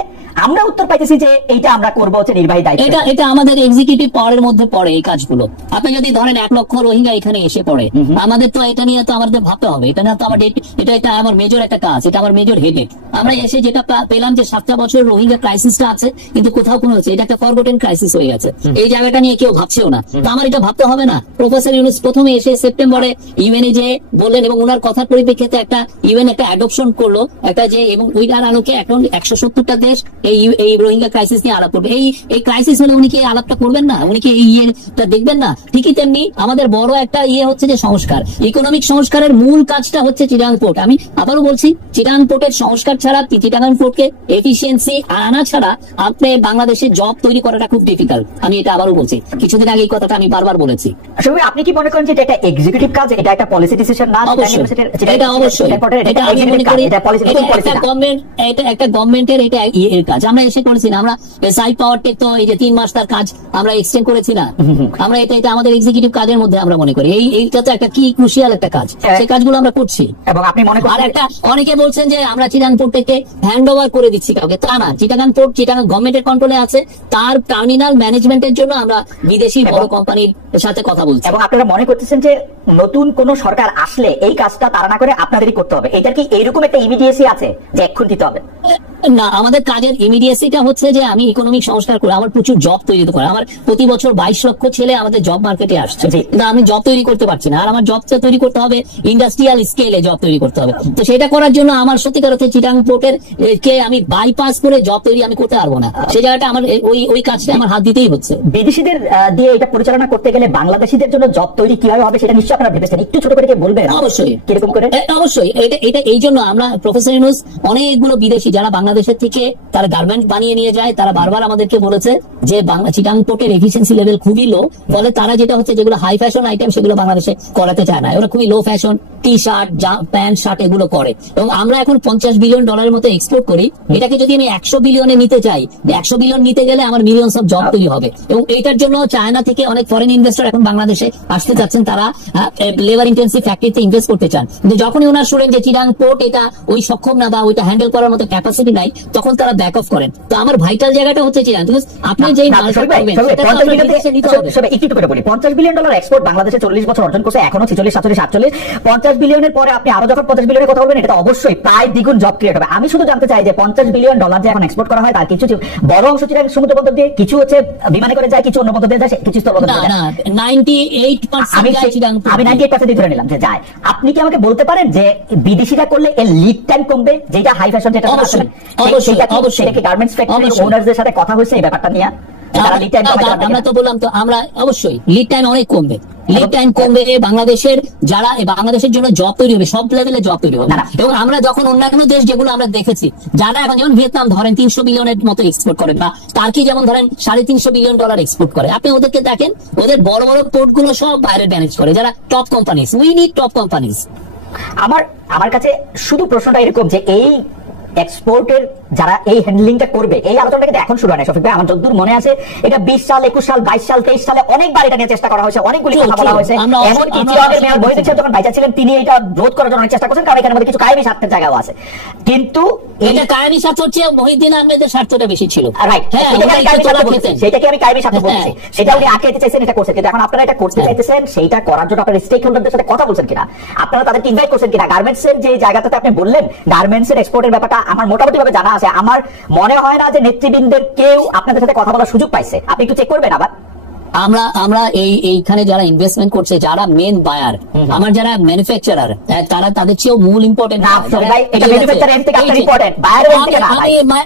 আমরা উত্তর পাইতেছি যে এইটা আমরা করবো, হচ্ছে নির্বাহী দায়িত্ব। এটা আমাদের এক্সিকিউটিভ পাওয়ারের মধ্যে পড়ে এই কাজগুলো। আপনি যদি ধরেন 1 লক্ষ রোহিঙ্গা এখানে এসে পড়ে, আমাদের তো এটা নিয়ে তো আমাদের ভাবতে হবে, এটা না তো আমার এটা আমার মেজর একটা কাজ, এটা আমার মেজর হেডেক। আমরা এসে যেটা পেলাম যে 7টা বছর রোহিঙ্গা ক্রাইসিসটা আছে, কিন্তু কোথাও কোনো হচ্ছে, এটা একটা ফরগটেন ক্রাইসিস হয়ে গেছে। এই জায়গাটা নিয়ে কেউ ভাবছেও না। তো আমার এটা ভাবতে হবে না? প্রফেসর ইউনূস প্রথমে এসে সেপ্টেম্বরে ইউএনএ যে বললেন এবং ওনার কথার পরিপ্রেক্ষিতে একটা ইউএন একটা অ্যাডপশন করলো একটা যে, এবং ওইটার আলোকে এখন 170টা দেশ এই রোহিঙ্গা ক্রাইসিস নিয়ে আলাপ করবে। এই ক্রাইসিস হলে উনি কি এই আলাপটা করবেন না? উনি কি এই ইয়েটা দেখবেন না? ঠিকই তেমনি আমাদের বড় একটা হচ্ছে যে সংস্কার, ইকোনমিক সংস্কারের মূল কাজটা হচ্ছে চিটাগাং পোর্ট। আমি আবারও বলছি, চিটাগাং পোর্টের সংস্কার ছাড়া, চিটাগাং পোর্টকে এফিসিয়েন্সি আনা ছাড়া আপনি বাংলাদেশে জব তৈরি করাটা খুব ডিফিকাল্ট। আমি এটা আবারও বলছি, কিছুদিন আগে এই কথাটা আমি বারবার বলেছি। আসলে আপনি কি মনে করেন যে এটা একটা এক্সিকিউটিভ কাজ, এটা একটা পলিসি ডিসিশন না? এটা অবশ্যই, এটা আমি মনে করি এটা একটা গভর্নমেন্টের এটা এর কাজ। আমরা এসে করেছি না, আমরা সাইড পাওয়ার টেক তো এই যে 3 মাস তার কাজ আমরা এক্সটেন্ড করেছি না, আমরা এটা আমাদের এক্সিকিউটিভ কাজের মধ্যে আমরা মনে করি এইটা তো একটা কি ক্রুশিয়াল একটা কাজ, সেই কাজগুলো আমরা করছি। এবং আপনি মনে করেন, আর একটা অনেকে বলছেন যে আমরা চিটাগাং পোর্টকে হ্যান্ড ওভার করে দিচ্ছি কাউকে, তা না। চিটাগাং পোর্ট চিটাগাং গভর্নমেন্টের কন্ট্রোলে আছে, তার টার্মিনাল ম্যানেজমেন্টের জন্য আমরা বিদেশি বড় কোম্পানির সাথে কথা বলছি। এবং আপনারা মনে করতেছেন যে নতুন কোন সরকার আসলে এই কাজটা তারা না করে আপনাদেরই করতে হবে, এটার কি এইরকম একটা ইমিডিয়েসি আছে যে এখন দিতে হবে? না, আমাদের কাজের ইমিডিয়েসিটা হচ্ছে যে আমি ইকোনমিক সংস্কার করে আমার প্রচুর জব তৈরি করে, আমার প্রতি বছর 22 লক্ষ ছেলে আমাদের জব মার্কেটে আসছে, কিন্তু আমি জব তৈরি করতে পারছি না। আর আমার জবটা তৈরি করতে হবে ইন্ডাস্ট্রিয়াল স্কেলে, জব তৈরি করতে হবে। তো সেটা করার জন্য আমার সত্যিকার অর্থে চিটাগাং পোর্টের কে আমি বাইপাস করে জব তৈরি আমি করতে পারবো না। সেই জায়গাটা আমার ওই কাজটা আমার হাত দিতেই হচ্ছে। বিদেশিদের দিয়ে এটা পরিচালনা করতে গেলে বাংলাদেশিদের জন্য জব তৈরি কিভাবে হবে সেটা নিশ্চয়ই আপনারা ভেবেছেন, একটু ছোট করে বলবেন? অবশ্যই, কিরকম করে? অবশ্যই এটা এই জন্য আমরা প্রফেসর ইউনূস অনেকগুলো বিদেশি যারা বাংলাদেশের থেকে তারা গার্মেন্ট বানিয়ে নিয়ে যায়, তারা বারবার আমাদেরকে বলেছে যে চিটাগাং পোর্টের এফিসিয়েন্সি লেভেল খুবই লো, ফলে তারা যেটা হচ্ছে যেগুলো হাই ফ্যাশন আইটেম সেগুলো বাংলাদেশে করাতে চায় না, ওরা খুবই low fashion T shirt pant shirt এগুলো করে। এবং আমরা এখন $50 বিলিয়ন মতো এক্সপোর্ট করি, এটাকে যদি আমি 100 বিলিয়নে নিতে চাই, 100 বিলিয়ন নিতে গেলে আমার মিলিয়নস অফ জব তৈরি হবে। এবং এইটার জন্য চায়না থেকে অনেক ফরেন ইনভেস্টর এখন বাংলাদেশে আসতে যাচ্ছেন, তারা লেবার ইন্টেন্সিভ ফ্যাক্টরিতে ইনভেস্ট করতে চান, কিন্তু যখনই ওনার শুনেন যে চিটাগাং পোর্ট এটা ওই সক্ষম না বা ওইটা হ্যান্ডেল করার মতো ক্যাপাসিটি নাই, তখন তারা ব্যাক অফ করেন। তো আমার ভাইটাল জায়গাটা হচ্ছে চিটাগাং, আপনি যেই মালটা করবেন সেটা তো আপনাকে বিদেশে নিতে হবে। একটু করে বলি, $50 বিলিয়ন এক্সপোর্ট বাংলাদেশে 40 বছর অর্জন করছে, এখনো 46, 47, 48, 50 বিলিয়নের পরে আপনি আরো যখন 50 বিলিয়নের কথা বলবেন, এটা অবশ্যই প্রায় দ্বিগুণ জব ক্রিয়েট হবে। আমি শুধু জানতে চাই যে $50 বিলিয়ন যে এখন এক্সপোর্ট করা হয়, তার কিছু বড় অংশ চিটাগাং সমুদ্র বন্দর দিয়ে, কিছু হচ্ছে বিমানে করে যায়, কিছু অন্য বন্দর দিয়ে যায়, কিছু স্থল বন্দর দিয়ে যায়। 98% আমি 98% ধরে নিলাম যে যায়। আপনি কি আমাকে বলতে পারেন যে বিদেশিরা করলে এর লিড টাইম কমবে, যেটা হাই ফ্যাশন যেটা সেটা কি গার্মেন্টস ফ্যাক্টরি ওনারদের সাথে কথা হয়েছে এই ব্যাপারটা নিয়ে? আমরা তো বললাম তো, আমরা অবশ্যই লিড টাইম অনেক কমবে, লিড টাইম কমবে, বাংলাদেশের যারা বাংলাদেশের জন্য জব তৈরি হবে, সব লেভেলে জব তৈরি হবে। এবং আমরা যখন অন্যান্য দেশ যেগুলো আমরা দেখেছি, যারা এখন যেমন ভিয়েতনাম ধরেন 300 বিলিয়নের মতো এক্সপোর্ট করে, বা টার্কি যেমন ধরেন $350 বিলিয়ন এক্সপোর্ট করে, আপনি ওদেরকে দেখেন, ওদের বড় বড় পোর্ট গুলো সব বাইরে ম্যানেজ করে যারা top companies. We need top companies. আমার কাছে শুধু প্রশ্নটা এরকম যে এই এক্সপোর্টের যারা এই হ্যান্ডলিংটা করবে, এই আলোচনাটা কিন্তু এখন শুরু হয় না শফিক ভাই। আমার যতদূর মনে আছে, এটা 20 সাল, 21 সাল, 22 সাল, 23 সালে অনেকবার এটা নিয়ে চেষ্টা করা হয়েছে, অনেকগুলি কথা বলা হয়েছে। এমনকি চিরাগের মেয়র বহির্দেশ ছিলেন যখন বাইচা ছিলেন, তিনি এটা রোধ করার জন্য অনেক চেষ্টা করছেন, কারণ এখানের মধ্যে কিছু কায়েমি স্বার্থের জায়গাও আছে। কিন্তু এটা কায়েমি স্বার্থ হচ্ছে মহিউদ্দিন আহমেদের স্বার্থটা বেশি ছিল, রাইট? সেটাকে আমি কায়েমি স্বার্থ বলছি, সেটা উনি আটকাইতে চাইছেন, এটা করছেন। কিন্তু এখন আপনারা এটা করতে চাইতেছেন, সেইটা করার জন্য আপনারা স্টেক হোল্ডারদের সাথে কথা বলছেন কিনা, আপনারা তাদেরকে ইনভাইট করছেন কিনা? গার্মেন্টস এর যে জায়গাটাতে আপনি বললেন গার্মেন্টস এর এক্সপোর্টের ব্যাপারটা আমার মোটামুটি ভাবে জানা আছে, আমার মনে হয় না যে নেতৃবৃন্দের কেউ আপনাদের সাথে কথা বলার সুযোগ পাইছে। আপনি একটু চেক করবেন আবার। আমরা এইখানে যারা ইনভেস্টমেন্ট করছে, যারা মেন বায়ার, আমার যারা ম্যানুফ্যাকচারার, তারা তাদের চেয়েও মূল ইম্পর্টেন্ট।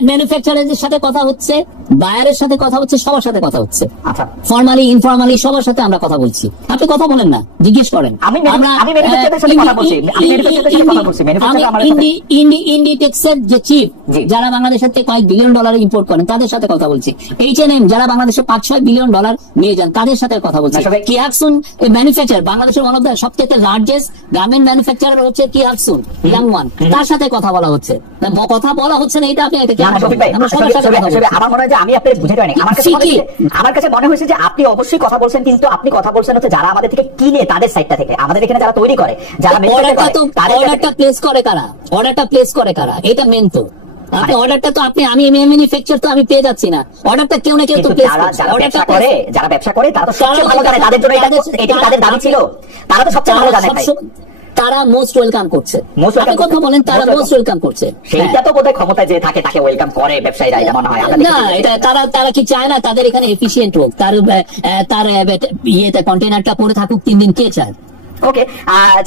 ম্যানুফ্যাকচারারদের সাথে কথা হচ্ছে, বায়ারের সাথে কথা হচ্ছে, সবার সাথে কথা হচ্ছে, ফর্মালি ইনফর্মালি সবার সাথে আমরা কথা বলছি। আপনি কথা বলেন না, জিজ্ঞেস করেন। ইন্ডিটেক্সের যে চিফ, যারা বাংলাদেশের থেকে কয়েক $1 বিলিয়ন ইম্পোর্ট করেন, তাদের সাথে কথা বলছি। H&M যারা বাংলাদেশে $5-6 বিলিয়ন নিয়ে যান, তাদের সাথে কথা বলছি। কিহাকসুন ম্যানুফ্যাকচার, বাংলাদেশের ওয়ান অফ দ্য সবচেয়ে লার্জেস্ট গার্মেন্ট ম্যানুফ্যাকচারার হচ্ছে কিহাকসুন, ইয়াংওয়ান, তার সাথে কথা বলা হচ্ছে। কথা বলা হচ্ছে না, এটা আপনি আমার মনে হয় যে আমি আপনাকে বুঝাতে পারিনি। আমার কাছে মনে হয়েছে যে আপনি অবশ্যই কথা বলছেন, কিন্তু আপনি কথা বলছেন হচ্ছে যারা আমাদের থেকে কিনে, তাদের সাইডটা থেকে, আমাদের এখানে যারা তৈরি করে, যারা অর্ডারটা প্লেস করে কারা, অর্ডারটা প্লেস করে কারা, এটা মেন। তো আপনি অর্ডারটা তো আমি ম্যানুফ্যাকচার তো আমি পেয়ে যাচ্ছি না, অর্ডারটা কেউ না কেউ তো প্লেস করছে। অর্ডারটা করে যারা ব্যবসা করে, তারা তো সবচেয়ে ভালো জানে, তাদের জন্য এটা তাদের দাবি ছিল, তারা তো সবচেয়ে ভালো জানে। তারা মোস্ট ওয়েলকাম করছে। Most welcome আপনি কথা করছে। বলেন, তারা Most মোস্ট ওয়েলকাম করছে। সেইটা তো বোধহয় ক্ষমতায় যে থাকে তাকে ওয়েলকাম করে ব্যবসায়ীরা, এটা মনে হয়। না, এটা তারা কি চায় না তাদের এখানে এফিসিয়েন্ট হোক, তার ইয়েতে কন্টেনারটা পড়ে থাকুক 3 দিন, কে চায়? ওকে,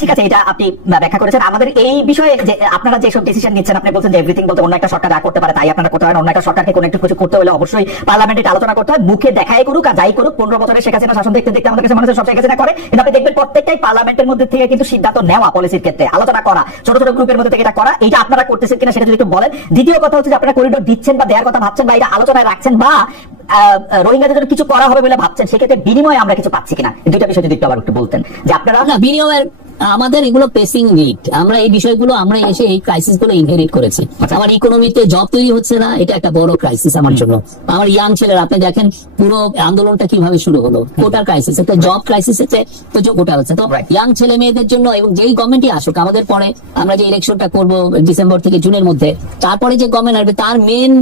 ঠিক আছে, এটা আপনি ব্যাখ্যা করেছেন। আমাদের এই বিষয়ে যে আপনারা যেসব ডিসিশন নিচ্ছেন, আপনি বলছেন যে এভরিথিং বলতে অন্য একটা সরকার যা করতে পারে তাই আপনারা করতে পারেন। অন্য একটা সরকারকে কোনো একটু কিছু করতে হলে অবশ্যই পার্লামেন্টে আলোচনা করতে হয়। মুখে দেখাই করুক আর যাই করুক, 15 বছরের শেখ হাসিনা শাসন দেখতে দেখতে আমাদের কাছে মনে হচ্ছে সব শেখ হাসিনা করে। কিন্তু আপনি দেখবেন প্রত্যেকটাই পার্লামেন্টের মধ্যে থেকে কিন্তু সিদ্ধান্ত নেওয়া, পলিসির ক্ষেত্রে আলোচনা করা, ছোট ছোট গ্রুপের মধ্যে থেকে এটা করা। এটা আপনারা করতেছেন কিনা সেটা যদি একটু বলেন। দ্বিতীয় কথা হচ্ছে যে আপনারা করিডোর দিচ্ছেন বা দেওয়ার কথা ভাবছেন বা এটা আলোচনায় রাখছেন বা রোহিঙ্গাদের জন্য কিছু করা হবে বলে ভাবছেন, সেক্ষেত্রে বিনিময়ে আমরা কিছু পাচ্ছি কিনা, এই দুইটা বিষয় যদি একটু আবার একটু বলতেন যে আপনারা। না, বিনিময়ের আমাদের এগুলো পেসিং নিড, আমরা এই বিষয়গুলো আমরা এসে এই ক্রাইসিস গুলো ইনহেরিট করেছি। আমার ইকোনমিতে জব তৈরি হচ্ছে না, এটা একটা বড় ক্রাইসিস আমার জন্য। আমার ইয়াং ছেলেরা, আপনি দেখেন পুরো আন্দোলনটা কিভাবে শুরু হলো, কোটার ক্রাইসিস, একটা জব ক্রাইসিস তো কোটা হচ্ছে। তো ইয়াং ছেলে মেয়েদের জন্য, এবং যেই গভর্নমেন্টই আসুক আমাদের পরে, আমরা যে ইলেকশনটা করব ডিসেম্বর থেকে জুনের মধ্যে, তারপরে যে গভর্নমেন্ট আসবে তার মেন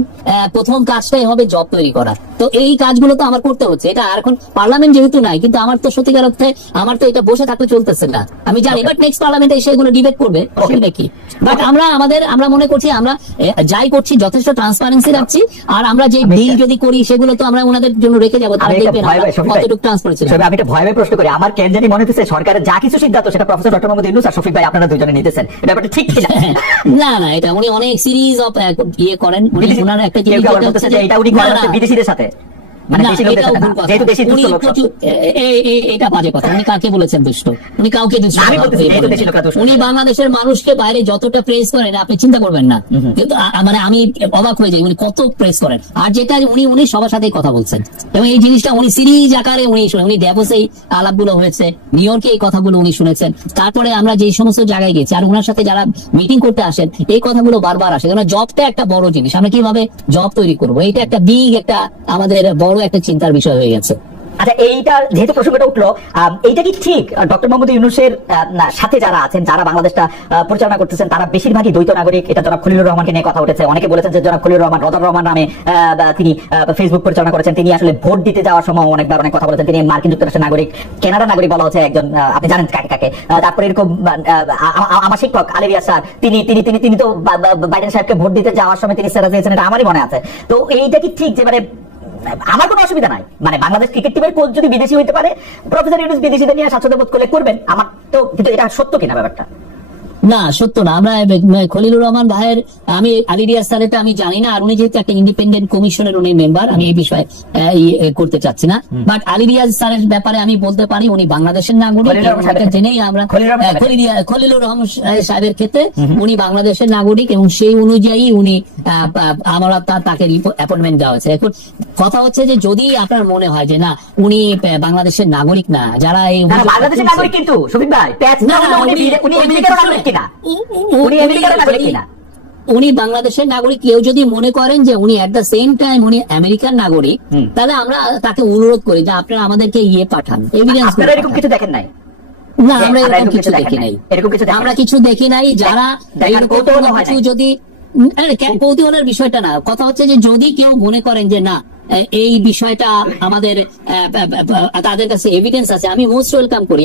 প্রথম কাজটাই হবে জব তৈরি করা। তো এই কাজগুলো তো আমার করতে হচ্ছে। এটা এখন পার্লামেন্ট যেহেতু নাই, কিন্তু আমার তো সত্যিকার অর্থে আমার তো এটা বসে থাকতে চলতেছে না, আমি জানি। বাট নেক্সট পার্লামেন্টে এসে এগুলো ডিবেট করবে, অসুবিধা কি? বাট আমরা মনে করছি আমরা যাই করছি যথেষ্ট ট্রান্সপারেন্সি রাখছি। আর আমরা যে বিল যদি করি সেগুলো তো আমরা ওনাদের জন্য রেখে যাবো, তারা দেখবেন কতটুকু ট্রান্সপারেন্সি। আমি একটা ভয় প্রশ্ন করি, আমার কেন জানি মনে হচ্ছে সরকারের যা কিছু সিদ্ধান্ত সেটা প্রফেসর ডক্টর মোহাম্মদ ইউনূস আর শফিক ভাই আপনারা দুজনে নিতেছেন, এটা ব্যাপারটা ঠিক কিনা? না না, এটা উনি অনেক সিরিজ অফ ইয়ে করেন। ওনার একটা জিনিস এটা উনি করেন বিদেশিদের সাথে, মানে এটা বাজে কথা। উনি কাকে বলেছেন দুষ্ট? উনি কাউকে দুষ্ট। উনি বাংলাদেশের মানুষকে বাইরে যতটা প্রেস করেন আপনি চিন্তা করবেন না, কিন্তু মানে আমি অবাক হয়ে যাই উনি কত প্রেস করেন। আর যেটা উনি সবার সাথেই কথা বলছেন, এবং এই জিনিসটা উনি সিরিজ আকারে উনি ড্যাভোসে এই আলাপগুলো হয়েছে, নিউ ইয়র্কে এই কথাগুলো উনি শুনেছেন। তারপরে আমরা যে সমস্ত জায়গায় গেছি আর ওনার সাথে যারা মিটিং করতে আসেন, এই কথাগুলো বারবার আসে। কারণ জবটা একটা বড় জিনিস, আমরা কিভাবে জব তৈরি করবো, এটা একটা বিগ একটা আমাদের বড় একটা চিন্তার বিষয় হয়ে গেছে। আচ্ছা, এইটা যেহেতু প্রসঙ্গটা উঠলো, এইটা কি ঠিক ডক্টর মোহাম্মদ ইউনূসের সাথে যারা আছেন, যারা বাংলাদেশটা পরিচালনা করতেছেন, তারা বেশিরভাগই দ্বৈত নাগরিক? এটা জনাব খলিলুর রহমানকে নিয়ে কথা উঠেছে, অনেকে বলেছেন যে জনাব খলিলুর রহমান রদার রহমান নামে তিনি ফেসবুক পরিচালনা করেছেন, তিনি আসলে ভোট দিতে যাওয়ার সময় অনেকবার অনেক কথা বলেছেন, তিনি মার্কিন যুক্তরাষ্ট্রের নাগরিক, কানাডা নাগরিক বলা হচ্ছে একজন, আপনি জানেন কাকে কাকে। তারপরে এরকম আমার শিক্ষক আলিরিয়া স্যার, তিনি তো বাইডেন সাহেবকে ভোট দিতে যাওয়ার সময় তিনি স্যার দিয়েছেন, এটা আমারই মনে আছে। তো এইটা কি ঠিক যে মানে আমার কোনো অসুবিধা নাই, মানে বাংলাদেশ ক্রিকেট টিমের কোচ যদি বিদেশি হইতে পারে, প্রফেসর ইউনূস বিদেশিদের নিয়ে স্বাচ্ছন্দ্য বোধ করলে করবেন, আমার তো, কিন্তু এটা সত্য কিনা ব্যাপারটা? না, সত্য না। আমরা খলিলুর রহমান ভাইয়ের, আমি আলিরিয়াজ স্যারেরটা আমি জানি না, আর উনি যেহেতু একটা ইন্ডিপেন্ডেন্ট কমিশনের উনি মেম্বার, আমি এই বিষয়ে করতে চাচ্ছি না। বাট আলিরিয়াজ স্যারের ব্যাপারে আমি বলতে পারি উনি বাংলাদেশের নাগরিক, জেনেই আমরা খলিলুর রহমান সাহেবের ক্ষেত্রে উনি বাংলাদেশের নাগরিক, এবং সেই অনুযায়ী উনি আমরা তাকে অ্যাপয়েন্টমেন্ট দেওয়া হয়েছে। এখন কথা হচ্ছে যে যদি আপনার মনে হয় যে না উনি বাংলাদেশের নাগরিক না, যারা এই বাংলাদেশের নাগরিক, কিন্তু শফিক ভাই উনি বাংলাদেশের নাগরিক, কেউ যদি মনে করেন যে উনি এট দ্য সেম টাইম উনি আমেরিকান নাগরিক, তাহলে আমরা তাকে অনুরোধ করি যে আপনারা আমাদেরকে পাঠান এভিডেন্স। এরকম কিছু দেখেন নাই? না, আমরা এরকম কিছু দেখি নাই, আমরা কিছু দেখি নাই। যারা কিছু যদি কৌতূহলের বিষয়টা না, কথা হচ্ছে যে যদি কেউ মনে করেন যে না এই বিষয়টা আমাদের তাদের কাছে এভিডেন্স আছে, আমি মোস্ট ওয়েলকাম করি।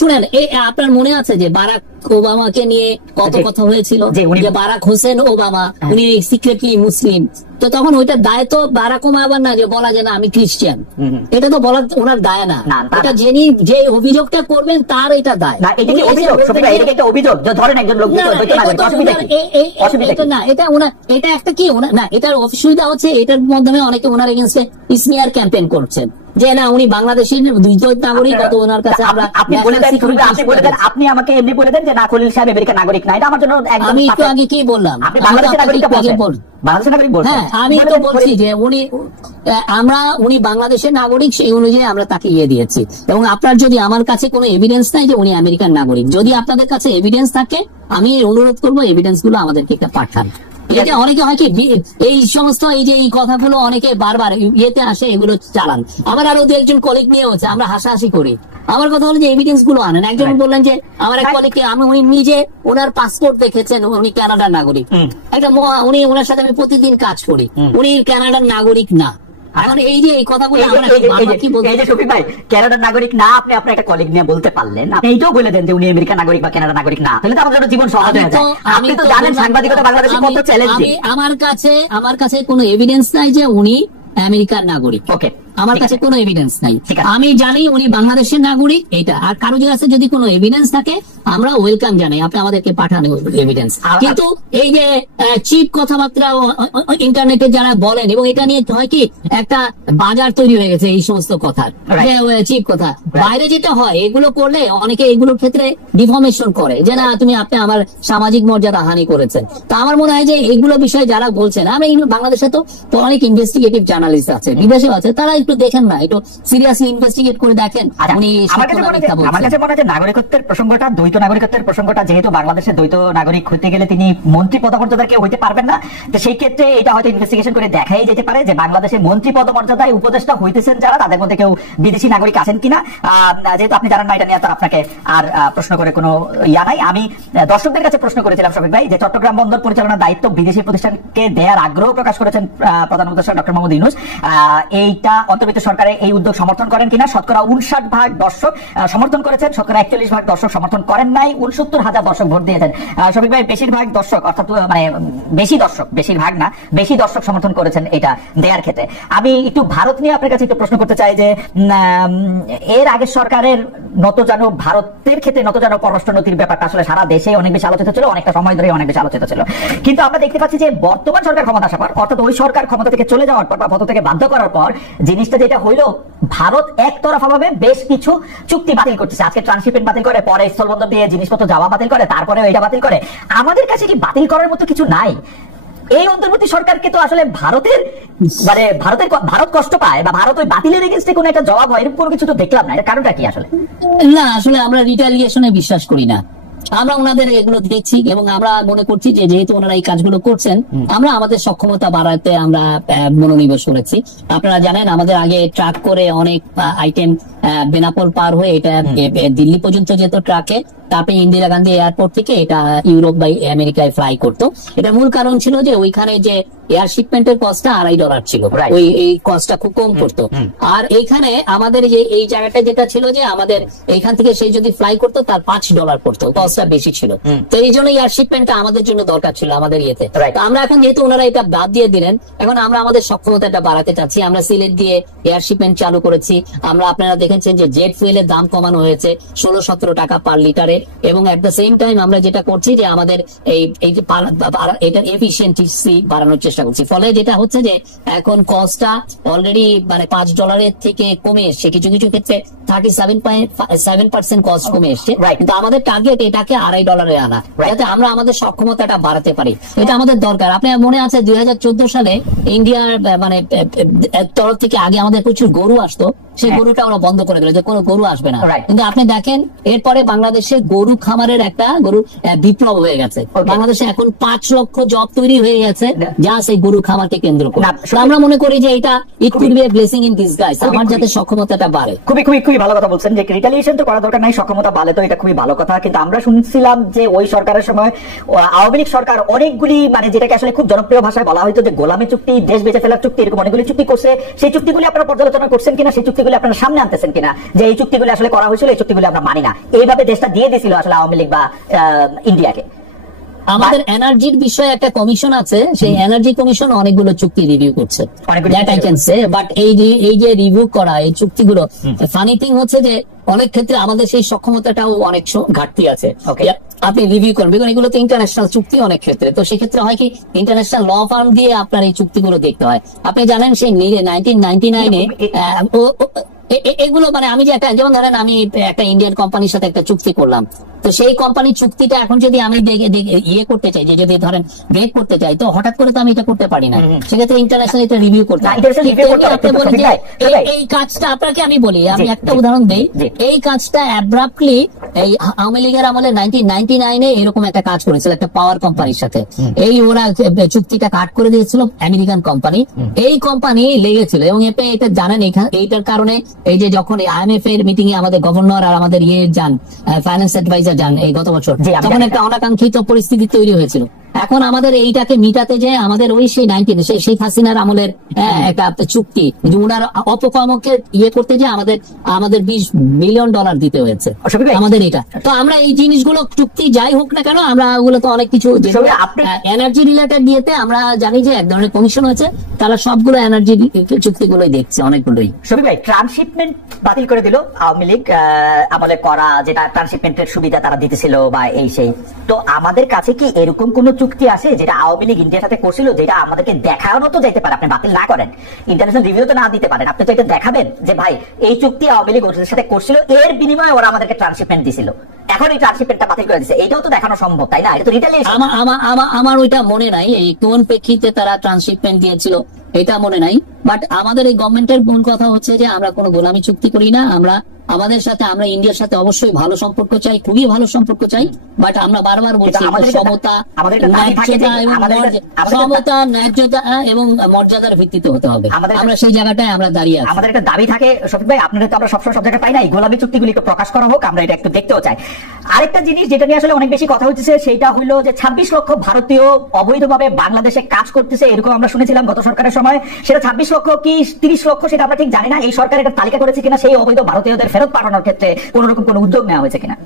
শুনেন, আপনার মনে আছে যে বারাক ওবামাকে নিয়ে কত কথা হয়েছিল, যে বারাক হোসেন ওবামা উনি সিক্রেটলি মুসলিম, তো তখন ওইটা দায় তো বারাক ওবামার না যে বলা যায় না আমি খ্রিস্টান, এটা তো বলার ওনার দায় না। এটা যিনি যে অভিযোগটা করবেন তার এটা দায়। না, এটা একটা কি না, এটার অসুবিধা হচ্ছে এটার মাধ্যমে অনেকে ওনার এগেইনস্টে স্মিয়ার ক্যাম্পেইন করছেন যে না উনি বাংলাদেশের দ্বিতীয় নাগরিক, কত ওনার কাছে আমরা। আপনি আমাকে এমনি বলে দেন যে না খলিল সাহেব আমেরিকান নাগরিক না, এটা আমার জন্য একদম। আমি একটু আগে কি বললাম, আপনি বাংলাদেশের নাগরিক বলছেন। হ্যাঁ, আমি তো বলছি যে উনি বাংলাদেশের নাগরিক, সেই অনুযায়ী আমরা তাকে দিয়েছি। এবং আপনার যদি আমার কাছে কোনো এভিডেন্স নাই যে উনি আমেরিকান নাগরিক, যদি আপনাদের কাছে এভিডেন্স থাকে আমি অনুরোধ করবো এভিডেন্স গুলো আমাদেরকে একটা পাঠান। এটা অনেকে হয় কি এই সমস্ত এই কথাগুলো অনেকে বারবার ইয়েতে আসে, এগুলো চালান। আমার আরো দু একজন কলিগ নিয়ে হচ্ছে, আমরা হাসাহাসি করি। আমার কথা হলো যে এভিডেন্স গুলো আনেন। একজন বললেন যে আমার এক কলিগকে উনি নিজে ওনার পাসপোর্ট দেখেছেন, উনি কানাডার নাগরিক, একটা উনি ওনার সাথে আমি প্রতিদিন কাজ করি, উনি কানাডার নাগরিক না। এখন এই যে এই কথাগুলো আমরা কি বলতে, এই যে শফিক ভাই কানাডার নাগরিক না, আপনি আপনার একটা কলিগ নিয়ে বলতে পারলেন, আপনি এইটাও বলে দেন যে উনি আমেরিকান নাগরিক বা কানাডার নাগরিক না, তাহলে তো আমাদের জন্য জীবন সহজ হয়ে যায়। আপনি তো জানেন সাংবাদিকতা বাংলাদেশে কত চ্যালেঞ্জিং। আমার কাছে কোনো এভিডেন্স নাই যে উনি আমেরিকার নাগরিক। ওকে, আমার কাছে কোনো এভিডেন্স নাই। আমি জানি উনি বাংলাদেশের নাগরিক, এটা। আর কারো কাছে যদি কোনো এভিডেন্স থাকে আমরা ওয়েলকাম জানাই, আপনি আমাদেরকে পাঠানো এভিডেন্স। কিন্তু এই যে চিপ কথাবার্তা ইন্টারনেটে যারা বলেন, এবং এটা নিয়ে হয় কি একটা বাজার তৈরি হয়ে গেছে এই সমস্ত কথার, চিপ কথা। বাইরে যেটা হয় এগুলো করলে অনেকে এগুলোর ক্ষেত্রে ডিফর্মেশন করে যে না আপনি আমার সামাজিক মর্যাদা হানি করেছেন। তা আমার মনে হয় যে এইগুলো বিষয়ে যারা বলছেন, আমরা বাংলাদেশে তো অনেক ইনভেস্টিগেটিভ জার্নালিস্ট আছে, বিদেশেও আছে, তারা একটু দেখেন না, একটু সিরিয়াসলি ইনভেস্টিগেট করে দেখেন। আমার কাছে মনে হয় যে নাগরিকত্বের প্রসঙ্গটা, দ্বৈত নাগরিকত্বের প্রসঙ্গটা, যেহেতু বাংলাদেশে দ্বৈত নাগরিক হতে গেলে তিনি মন্ত্রী পদমর্যাদার কেউ হইতে পারবেন না, তো সেই ক্ষেত্রে এটা হয়তো ইনভেস্টিগেশন করে দেখাই যেতে পারে যে বাংলাদেশে মন্ত্রী পদমর্যাদায় উপদেষ্টা হইতেছেন যারা, তাদের মধ্যে কেউ বিদেশি নাগরিক আছেন কিনা। যেহেতু আপনি জানেন না, এটা নিয়ে তো আপনাকে আর প্রশ্ন করে কোনো ইয়া নাই। আমি দর্শকদের কাছে প্রশ্ন করেছিলাম শফিক ভাই, যে চট্টগ্রাম বন্দর পরিচালনার দায়িত্ব বিদেশি প্রতিষ্ঠানকে দেওয়ার আগ্রহ প্রকাশ করেছেন প্রধান উপদেষ্টা ডক্টর মোহাম্মদ ইউনূস। এইটা অন্তর্বর্তী সরকারের এই উদ্যোগ সমর্থন করেন কিনা? শতকরা 59% দর্শক সমর্থন করেছেন, শতকরা 41% দর্শক সমর্থন করেন নাই, 69,000 দর্শক ভোট দিয়েছেন। শফিক ভাই, বেশিরভাগ দর্শক, অর্থাৎ মানে বেশি দর্শক, বেশিরভাগ না, বেশি দর্শক সমর্থন করেছেন এটা দেওয়ার ক্ষেত্রে। আমি একটু ভারত নিয়ে আপনার কাছে একটু প্রশ্ন করতে চাই যে এর আগের সরকারের নতজানু, ভারতের ক্ষেত্রে নতজানু পররাষ্ট্রনীতির ব্যাপারটা আসলে সারা দেশে অনেক বেশি আলোচিত ছিল, অনেকটা সময় ধরে অনেক বেশি আলোচিত ছিল। কিন্তু আমরা দেখতে পাচ্ছি যে বর্তমান সরকার ক্ষমতা আসার পর, অর্থাৎ ওই সরকার ক্ষমতা থেকে চলে যাওয়ার পর বা পদ থেকে বাধ্য করার পর জিনিসটা যেটা হইল, ভারত একতরফা ভাবে বেশ কিছু চুক্তি বাতিল করতেছে। আজকে ট্রান্সশিপমেন্ট বাতিল করে, পরে স্থলবন্দর দিয়ে জিনিসপত্র যাওয়া বাতিল করে, তারপরে এটা বাতিল করে। আমাদের কাছে কি বাতিল করার মতো কিছু নাই? এই অন্তর্বর্তী সরকারকে তো আসলে ভারত কষ্ট পায় বা ভারত ওই বাতিলের এগেইনস্টে কোনো একটা জবাব হয়, এরকম কোনো কিছু তো দেখলাম না। এর কারণটা কি আসলে? না, আসলে আমরা রিটালিয়েশনে বিশ্বাস করি না। আমরা ওনাদের এগুলো দেখছি এবং আমরা মনে করছি যে যেহেতু ওনারা এই কাজগুলো করছেন, আমরা আমাদের সক্ষমতা বাড়াতে আমরা মনোনিবেশ করেছি। আপনারা জানেন আমাদের আগে ট্রাক করে অনেক আইটেম বেনাপোল পার হয়ে এটা দিল্লি পর্যন্ত যেত ট্রাকে, তারপরে ইন্দিরা গান্ধী এয়ারপোর্ট থেকে এটা ইউরোপ বা আমেরিকায় ফ্লাই করতো। এটা মূল কারণ ছিল যে ওইখানে যে এয়ার শিপমেন্টের কস্টটা $2.5 ছিল, এই কস্টটা খুব কম করতো। আর এইখানে আমাদের যে এই জায়গাটা যেটা ছিল যে আমাদের এইখান থেকে সেই যদি ফ্লাই করতো তার $5 পড়তো, কস্টটা বেশি ছিল। তো এই জন্য এয়ার শিপমেন্টটা আমাদের জন্য দরকার ছিল আমাদের ইয়েতে। তো আমরা এখন যেহেতু ওনারা এটা বাদ দিয়ে দিলেন, এখন আমরা আমাদের সক্ষমতাটা বাড়াতে চাচ্ছি। আমরা সিলেট দিয়ে এয়ার শিপমেন্ট চালু করেছি। আমরা, আপনারা দেখেছেন যে জেট ফুয়েলের দাম কমানো হয়েছে 16-17 টাকা পার লিটারে, এবং এট দ্য সেম টাইম আমরা যেটা করছি যে আমাদের এই যে এটার এফিসিয়েন্সি বাড়ানোর চেষ্টা করছি। ফলে যেটা হচ্ছে যে এখন কস্টটা অলরেডি মানে $5 থেকে কমে এসছে, কিছু কিছু ক্ষেত্রে 37% কস্ট কমে এসছে। কিন্তু আমাদের টার্গেট এটাকে $2.5 আনা, যাতে আমরা আমাদের সক্ষমতাটা বাড়াতে পারি। এটা আমাদের দরকার। আপনার মনে আছে 2014 সালে ইন্ডিয়ার মানে তরফ থেকে আগে আমাদের প্রচুর গরু আসতো, সেই গরুটা ওরা বন্ধ করে দিল যে কোনো গরু আসবে না। কিন্তু আপনি দেখেন এরপরে বাংলাদেশে গরু খামারের একটা বিপ্লব হয়ে গেছে। বাংলাদেশে এখন 5 লক্ষ জব তৈরি হয়ে গেছে যা সেই গরু খামারকে কেন্দ্র করে। আমরা মনে করি যে এটা it could B A blessing in disguise, আমার যাতে সক্ষমতাটা বাড়ে। খুবই ভালো কথা বলছেন যে রিটালিয়েশন তো করা দরকার নাই, সক্ষমতা বাড়ে তো এটা খুবই ভালো কথা। কিন্তু আমরা শুনছিলাম যে ওই সরকারের সময় আওয়ামী লীগ সরকার অনেকগুলি, মানে যেটাকে আসলে খুব জনপ্রিয় ভাষায় বলা হয়তো যে গোলামি চুক্তি, দেশ বেঁচে ফেলার চুক্তি, এরকম অনেকগুলি চুক্তি করছে। সেই চুক্তিগুলি আপনারা পর্যালোচনা করছেন কিনা? সেই চুক্তিগুলি আপনারা সামনে আনতেছেন কিনা যে এই চুক্তিগুলি আসলে করা হয়েছিল, এই চুক্তিগুলি আমরা মানি না, এইভাবে দেশটা দিয়ে দিয়েছিল আসলে আওয়ামী লীগ বা ইন্ডিয়াকে? আমাদের এনার্জির বিষয়ে একটা কমিশন আছে, সেই এনার্জি কমিশন অনেকগুলো চুক্তি রিভিউ করছে, বাট এই যে রিভিউ করা এই চুক্তিগুলো, ফানি থিং হচ্ছে যে অনেক ক্ষেত্রে আমাদের সেই সক্ষমতাটাও অনেক ঘাটতি আছে। আপনি রিভিউ করবেন, এগুলো তো ইন্টারন্যাশনাল চুক্তি অনেক ক্ষেত্রে, তো সেক্ষেত্রে হয় কি ইন্টারন্যাশনাল ল ফার্ম দিয়ে আপনার এই চুক্তিগুলো দেখতে হয়। আপনি জানেন সেই 1999-এ এগুলো, মানে আমি যে একটা, যেমন ধরেন আমি একটা ইন্ডিয়ান কোম্পানির সাথে একটা চুক্তি করলাম, তো সেই কোম্পানির চুক্তিটা এখন যদি আমি ইয়ে করতে চাই, যে যদি ধরেন ব্রেক করতে চাই, তো হঠাৎ করে তো আমি এটা করতে পারি না, সেক্ষেত্রে ইন্টারন্যাশনাল এটা রিভিউ করতে হয়। এই কাজটা আপনাকে আমি বলি, আমি একটা উদাহরণ দিই। এই কাজটা অ্যাব্রাপ্টলি এই আওয়ামী লীগের আমলে 1999-এ এরকম একটা কাজ করেছিল একটা পাওয়ার কোম্পানির সাথে। এই ওরা চুক্তিটা কাট করে দিয়েছিল আমেরিকান কোম্পানি, এই কোম্পানি লেগেছিল। এবং এটা জানেন এইটার কারণে এই যে যখন IMF এর মিটিং এ আমাদের গভর্নর আর আমাদের যান ফাইন্যান্স অ্যাডভাইজার যান এই গত বছর, তখন একটা অনাকাঙ্ক্ষিত পরিস্থিতি তৈরি হয়েছিল। এখন আমাদের এইটাকে মিটাতে যে আমাদের ওই সেই 19 সেই শেখ হাসিনার আমলের একটা চুক্তি, ওনার অপকর্মকে ইয়ে করতে যে আমাদের $20 বিলিয়ন দিতে হয়েছে আমাদের এটা। তো আমরা এই জিনিসগুলো চুক্তি যাই হোক না কেন, আমরা ওগুলো তো অনেক কিছু এনার্জি রিলেটেড দিয়েতে আমরা জানি যে এক ধরনের কমিশন হয়েছে, তারা সবগুলো এনার্জি চুক্তিগুলোই দেখছে অনেকগুলোই। শফিক ভাই, ট্রান্সশিপমেন্ট বাতিল করে দিল আওয়ামী লীগ আমলে করা, যেটা ট্রান্সশিপমেন্টের সুবিধা তারা দিতেছিল বা এই সেই। তো আমাদের কাছে কি এরকম কোন চুক্তি আছে যেটা আওয়ামী লীগ ইন্ডিয়ার সাথে করছিল, যেটা আমাদেরকে দেখানো তো যেতে পারে, আপনি বাতিল না করেন, ইন্টারন্যাশনাল রিভিউ তো না দিতে পারেন, আপনি তো এটা দেখাবেন যে ভাই এই চুক্তি আওয়ামী লীগ ওদের সাথে করছিল, এর বিনিময়ে ওরা আমাদেরকে ট্রান্সশিপমেন্ট দিছিল, এখন এই ট্রান্সশিপমেন্টটা বাতিল করে দিচ্ছে, এইটাও তো দেখানো সম্ভব, তাই না? এটা তো রিটেলিয়েশন। আমার ওইটা মনে নাই এই কোন প্রেক্ষিতে তারা ট্রান্সশিপমেন্ট দিয়েছিল, এটা মনে নাই। বাট আমাদের এই গভর্নমেন্টের মূল কথা হচ্ছে যে আমরা কোনো গোলামি চুক্তি করি না। আমাদের সাথে, আমরা ইন্ডিয়ার সাথে অবশ্যই ভালো সম্পর্ক চাই, খুবই ভালো সম্পর্ক চাই। বাট আমরা বারবার বলছি সমতা, ন্যায্যতা এবং মর্যাদার ভিত্তিতে হতে হবে। আমরা সেই জায়গাটায় আমরা দাঁড়িয়ে আছি। আমাদের একটা দাবি থাকে শফিক ভাই, আপনাদের তো আমরা সবসময় সব জায়গায় পাই না, এই গোলামি চুক্তিগুলি একটু প্রকাশ করা হোক, আমরা এটা একটু দেখতেও চাই। আরেকটা জিনিস যেটা নিয়ে আসলে অনেক বেশি কথা হচ্ছে সেটা হলো যে 26 লক্ষ ভারতীয় অবৈধভাবে বাংলাদেশে কাজ করতেছে, এরকম আমরা শুনেছিলাম গত সরকারের সময়। সেটা 26 লক্ষ কি 30 লক্ষ সেটা আমরা ঠিক জানি না। এই সরকার এটা তালিকা করেছে কিনা, সেই অবৈধ ভারতীয়দের ফেরত পাঠানোর ক্ষেত্রে কোন রকম কোন উদ্যোগ নেওয়া হয়েছে কিনা?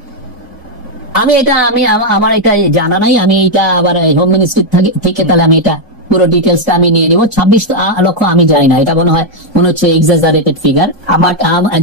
আমার এটা জানা নাই। আমি এটা আবার হোম মিনিস্ট্রি থেকে তাহলে আমি এটা পুরো ডিটেলসটা আমি নিয়ে নিব। 26 লক্ষ আমি জানি না, এটা মনে হচ্ছে এক্সাজারেটেড ফিগার। বাট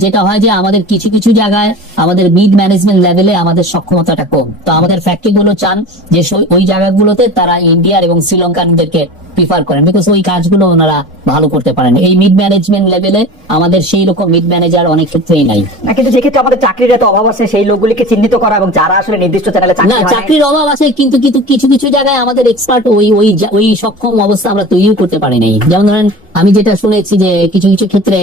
যেটা হয় যে আমাদের কিছু কিছু জায়গায় আমাদের মিড ম্যানেজমেন্ট লেভেলে আমাদের সক্ষমতাটা কম, তো আমাদের ফ্যাক্টরি গুলো চান যে ওই জায়গাগুলোতে তারা ইন্ডিয়ার এবং শ্রীলঙ্কানদেরকে প্রিফার করেন, বিকজ ওই কাজগুলো ওনারা ভালো করতে পারেন। এই মিড ম্যানেজমেন্ট লেভেলে আমাদের সেই রকম মিড ম্যানেজার অনেক ক্ষেত্রেই নাই। কিন্তু যে ক্ষেত্রে আমাদের চাকরির এত অভাব আছে, সেই লোকগুলিকে চিহ্নিত করা এবং যারা আসলে নির্দিষ্ট চ্যানেলে চাকরির অভাব আছে, কিন্তু কিছু কিছু জায়গায় আমাদের এক্সপার্ট ওই সক্ষম অবস্থা আমরা তৈরিও করতে পারি নাই। যেমন ধরেন আমি যেটা শুনেছি যে কিছু কিছু ক্ষেত্রে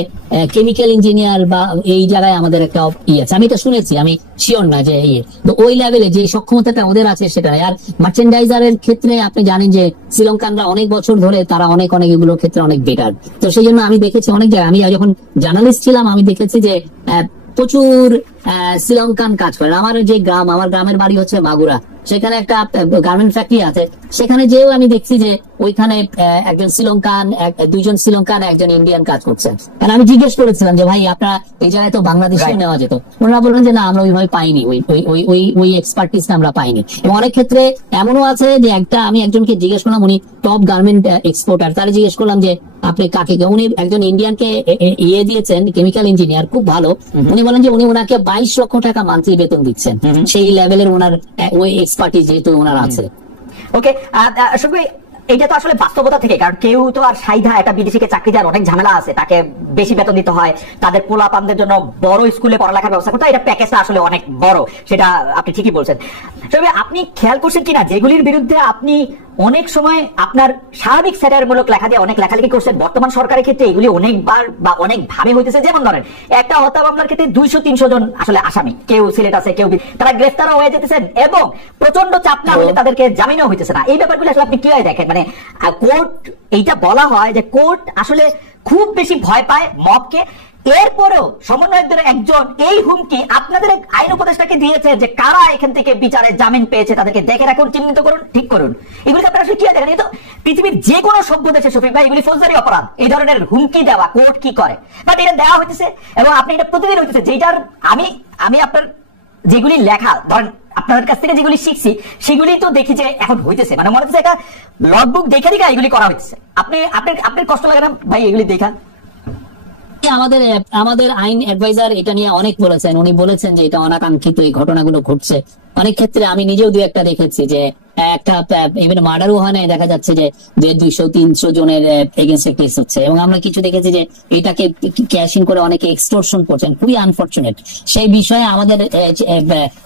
কেমিক্যাল ইঞ্জিনিয়ার বা এই জায়গায় আমাদের একটা আছে, আমি এটা শুনেছি, আমি শিওর না যে তো ওই লেভেলে যে সক্ষমতাটা ওদের আছে সেটা। আর মার্চেন্ডাইজারের ক্ষেত্রে আপনি জানেন যে শ্রীলঙ্কানরা অনেক বছর ধরে তারা অনেক এগুলোর ক্ষেত্রে অনেক বেটার। তো সেই জন্য আমি দেখেছি অনেক জায়গায়, আমি যখন জার্নালিস্ট ছিলাম আমি দেখেছি যে প্রচুর শ্রীলঙ্কান কাজ করেন। আমার গ্রামের বাড়ি হচ্ছে মাগুরা, সেখানে একটা গার্মেন্ট ফ্যাক্টরি আছে, সেখানে যেও আমি দেখছি যে ওইখানে একজন শ্রীলঙ্কান, দুইজন শ্রীলঙ্কান, একজন ইন্ডিয়ান কাজ করছেন। কারণ আমি জিজ্ঞেস করেছিলাম যে ভাই আপনারা এই জায়গায় তো বাংলাদেশে নেওয়া যেত, ওনারা বললেন যে না আমরা ওইভাবে পাইনি, ওই এক্সপার্টিসটা আমরা পাইনি। এবং অনেক ক্ষেত্রে এমনও আছে যে আমি একজনকে জিজ্ঞেস করলাম, উনি টপ গার্মেন্ট এক্সপোর্টার, তারা জিজ্ঞেস করলাম যে আপনি কাকে, উনি একজন ইন্ডিয়ানকে দিয়েছেন, কেমিক্যাল ইঞ্জিনিয়ার, খুব ভালো। উনি বলেন যে উনি ওনাকে 22 লক্ষ টাকা মান্থলি বেতন দিচ্ছেন, সেই লেভেলের ওনার ওই এক্সপার্টিস যেহেতু ওনার আছে। ওকে, এটা তো আসলে বাস্তবতা থেকে, কারণ কেউ তো আর সাইধা একটা বিদেশিকে চাকরি দেওয়ার অনেক ঝামেলা আছে, তাকে বেশি বেতন দিতে হয়, তাদের পোলাপানদের জন্য বড় স্কুলে পড়ালেখার ব্যবস্থা করতে হয়, এটা প্যাকেজটা আসলে অনেক বড়, সেটা আপনি ঠিকই বলছেন। তবে আপনি খেয়াল করছেন কিনা যেগুলির বিরুদ্ধে আপনি অনেক সময় আপনার স্বাভাবিক স্যাটারমূলক লেখা দিয়ে অনেক লেখালেখি করছেন, বর্তমান সরকারের ক্ষেত্রে এগুলি অনেকবার বা অনেক ভাবে হইতেছে। যেমন ধরেন একটা হত্যা মামলার ক্ষেত্রে 200-300 জন আসলে আসামি, কেউ সিলেট আছে, কেউ তারা গ্রেফতারও হয়ে যেতেছেন এবং প্রচন্ড চাপ না হলে তাদেরকে জামিনও হইতেছে না। এই ব্যাপারগুলো আসলে আপনি কিভাবে দেখেন? মানে কোর্ট, এইটা বলা হয় যে কোর্ট আসলে খুব বেশি ভয় পায় মবকে, এরপরেও সমন্বয়কদের একজন এই হুমকি আপনাদের আইন উপদেষ্টাকে দিয়েছে যে কারা এখান থেকে বিচারে জামিন পেয়েছে তাদেরকে দেখে রাখুন, চিহ্নিত করুন, ঠিক করুন। এগুলিকে আপনারা আসলে কি দেখেন? এই তো পৃথিবীর যে কোনো সভ্য দেশে শফিক ভাই এগুলি ফৌজদারি অপরাধ, এই ধরনের হুমকি দেওয়া কোর্ট কি করে, বাট এটা দেওয়া হইতেছে এবং আপনি এটা প্রতিদিন হইতেছে। যেটার আমি আপনার যেগুলি লেখা, ধরেন আপনাদের কাছ থেকে যেগুলি শিখছি সেগুলি তো দেখি যে এখন হইতেছে, মানে মনে হচ্ছে একটা লগবুক দেখে দেখা এগুলি করা হইতেছে। আপনার কষ্ট লাগে না ভাই এগুলি দেখা? আমাদের আইন অ্যাডভাইজার এটা নিয়ে অনেক বলেছেন, উনি বলেছেন যে এটা অনাকাঙ্ক্ষিত এই ঘটনাগুলো ঘটছে। অনেক ক্ষেত্রে আমি নিজেও 2-1টা দেখেছি যে একটা ইভেন মার্ডারও হয় না, দেখা যাচ্ছে যে 200-300 জনের এগেইনস্টে কেস হচ্ছে। এবং আমরা কিছু দেখেছি যে এটাকে ক্যাশ ইন করে অনেকে এক্সটর্শন করছেন, খুবই আনফরচুনেট। সেই বিষয়ে আমাদের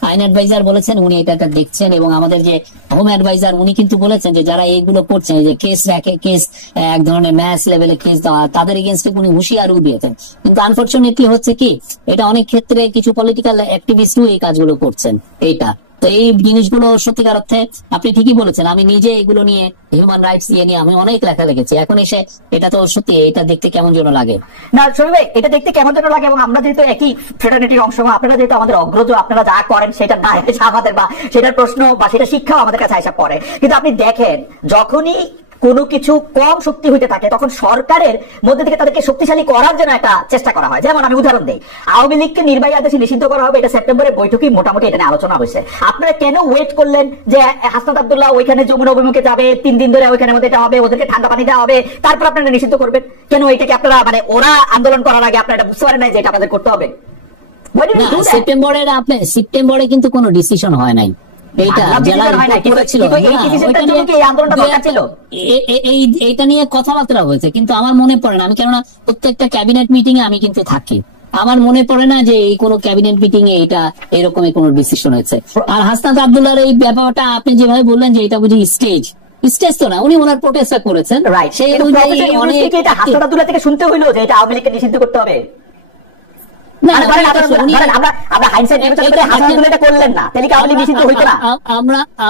আইন অ্যাডভাইজার বলেছেন উনি এটা দেখছেন, এবং আমাদের যে হোম অ্যাডভাইজার উনি কিন্তু বলেছেন যে যারা এইগুলো করছেন, যে কেস এক ধরনের ম্যাচ লেভেলে কেস দেওয়া, তাদের এগেইনস্টে উনি হুঁশিয়ারিও দিয়েছেন। কিন্তু আনফরচুনেটলি হচ্ছে কি, এটা অনেক ক্ষেত্রে কিছু পলিটিক্যাল অ্যাক্টিভিস্টও এই কাজগুলো করছেন। এইটা তো এই জিনিসগুলো সত্যিকার অর্থে আপনি ঠিকই বলেছেন, আমি নিজে এগুলো নিয়ে হিউম্যান রাইটস নিয়ে আমি অনেক লেখা লিখেছি। এখন এসে এটা তো সত্যি এটা দেখতে কেমন যেন লাগে। না শরীফ ভাই, এটা দেখতে কেমন যেন লাগে, এবং আমরা যেহেতু একই ফ্রেটার্নিটির অংশ, আপনারা যেহেতু আমাদের অগ্রজ, আপনারা যা করেন সেটা না এসে আমাদের বা সেটার প্রশ্ন বা সেটা শিক্ষাও আমাদের কাছে আসা পড়ে। কিন্তু আপনি দেখেন যখনই কোনো কিছু কম শক্তি হইতে থাকে তখন সরকারের মধ্যে থেকে তাদেরকে শক্তিশালী করার জন্য একটা চেষ্টা করা হয়। যেমন আমি উদাহরণ দিই, আওয়ামী লীগকে নির্বাহী আদেশে নিষিদ্ধ করা হবে, এটা সেপ্টেম্বরের বৈঠকেই মোটামুটি এটা নিয়ে আলোচনা হয়েছে। আপনারা কেন ওয়েট করলেন যে হাসনাত আব্দুল্লাহ ওইখানে যমুনা অভিমুখে যাবে, 3 দিন ধরে ওইখানের মধ্যে এটা হবে, ওদেরকে ঠান্ডা পানি দেওয়া হবে, তারপর আপনারা নিষিদ্ধ করবেন? কেন এটাকে আপনারা মানে ওরা আন্দোলন করার আগে আপনারা এটা বুঝতে পারেন না যে এটা আপনাদের করতে হবে? সেপ্টেম্বরে কিন্তু কোনো ডিসিশন হয় নাই। এইটা নিয়ে কথাবার্তা হয়েছে, কিন্তু আমার মনে পড়ে না, আমি কেননা প্রত্যেকটা ক্যাবিনেট মিটিং এ আমি কিন্তু থাকি, আমার মনে পড়ে না যে এই কোনো ক্যাবিনেট মিটিং এ এটা এরকমই কোনো ডিসিশন হয়েছে। আর হাসনাত আব্দুল্লাহর এই ব্যাপারটা আপনি যেভাবে বললেন যে এটা বুঝি স্টেজ তো না, উনি ওনার প্রোটেস্টটা করেছেন, সেই অনুযায়ী হাসনাত আব্দুল্লাহ থেকে শুনতে হইলো যে এটা আওয়ামী লীগকে নিষিদ্ধ করতে হবে।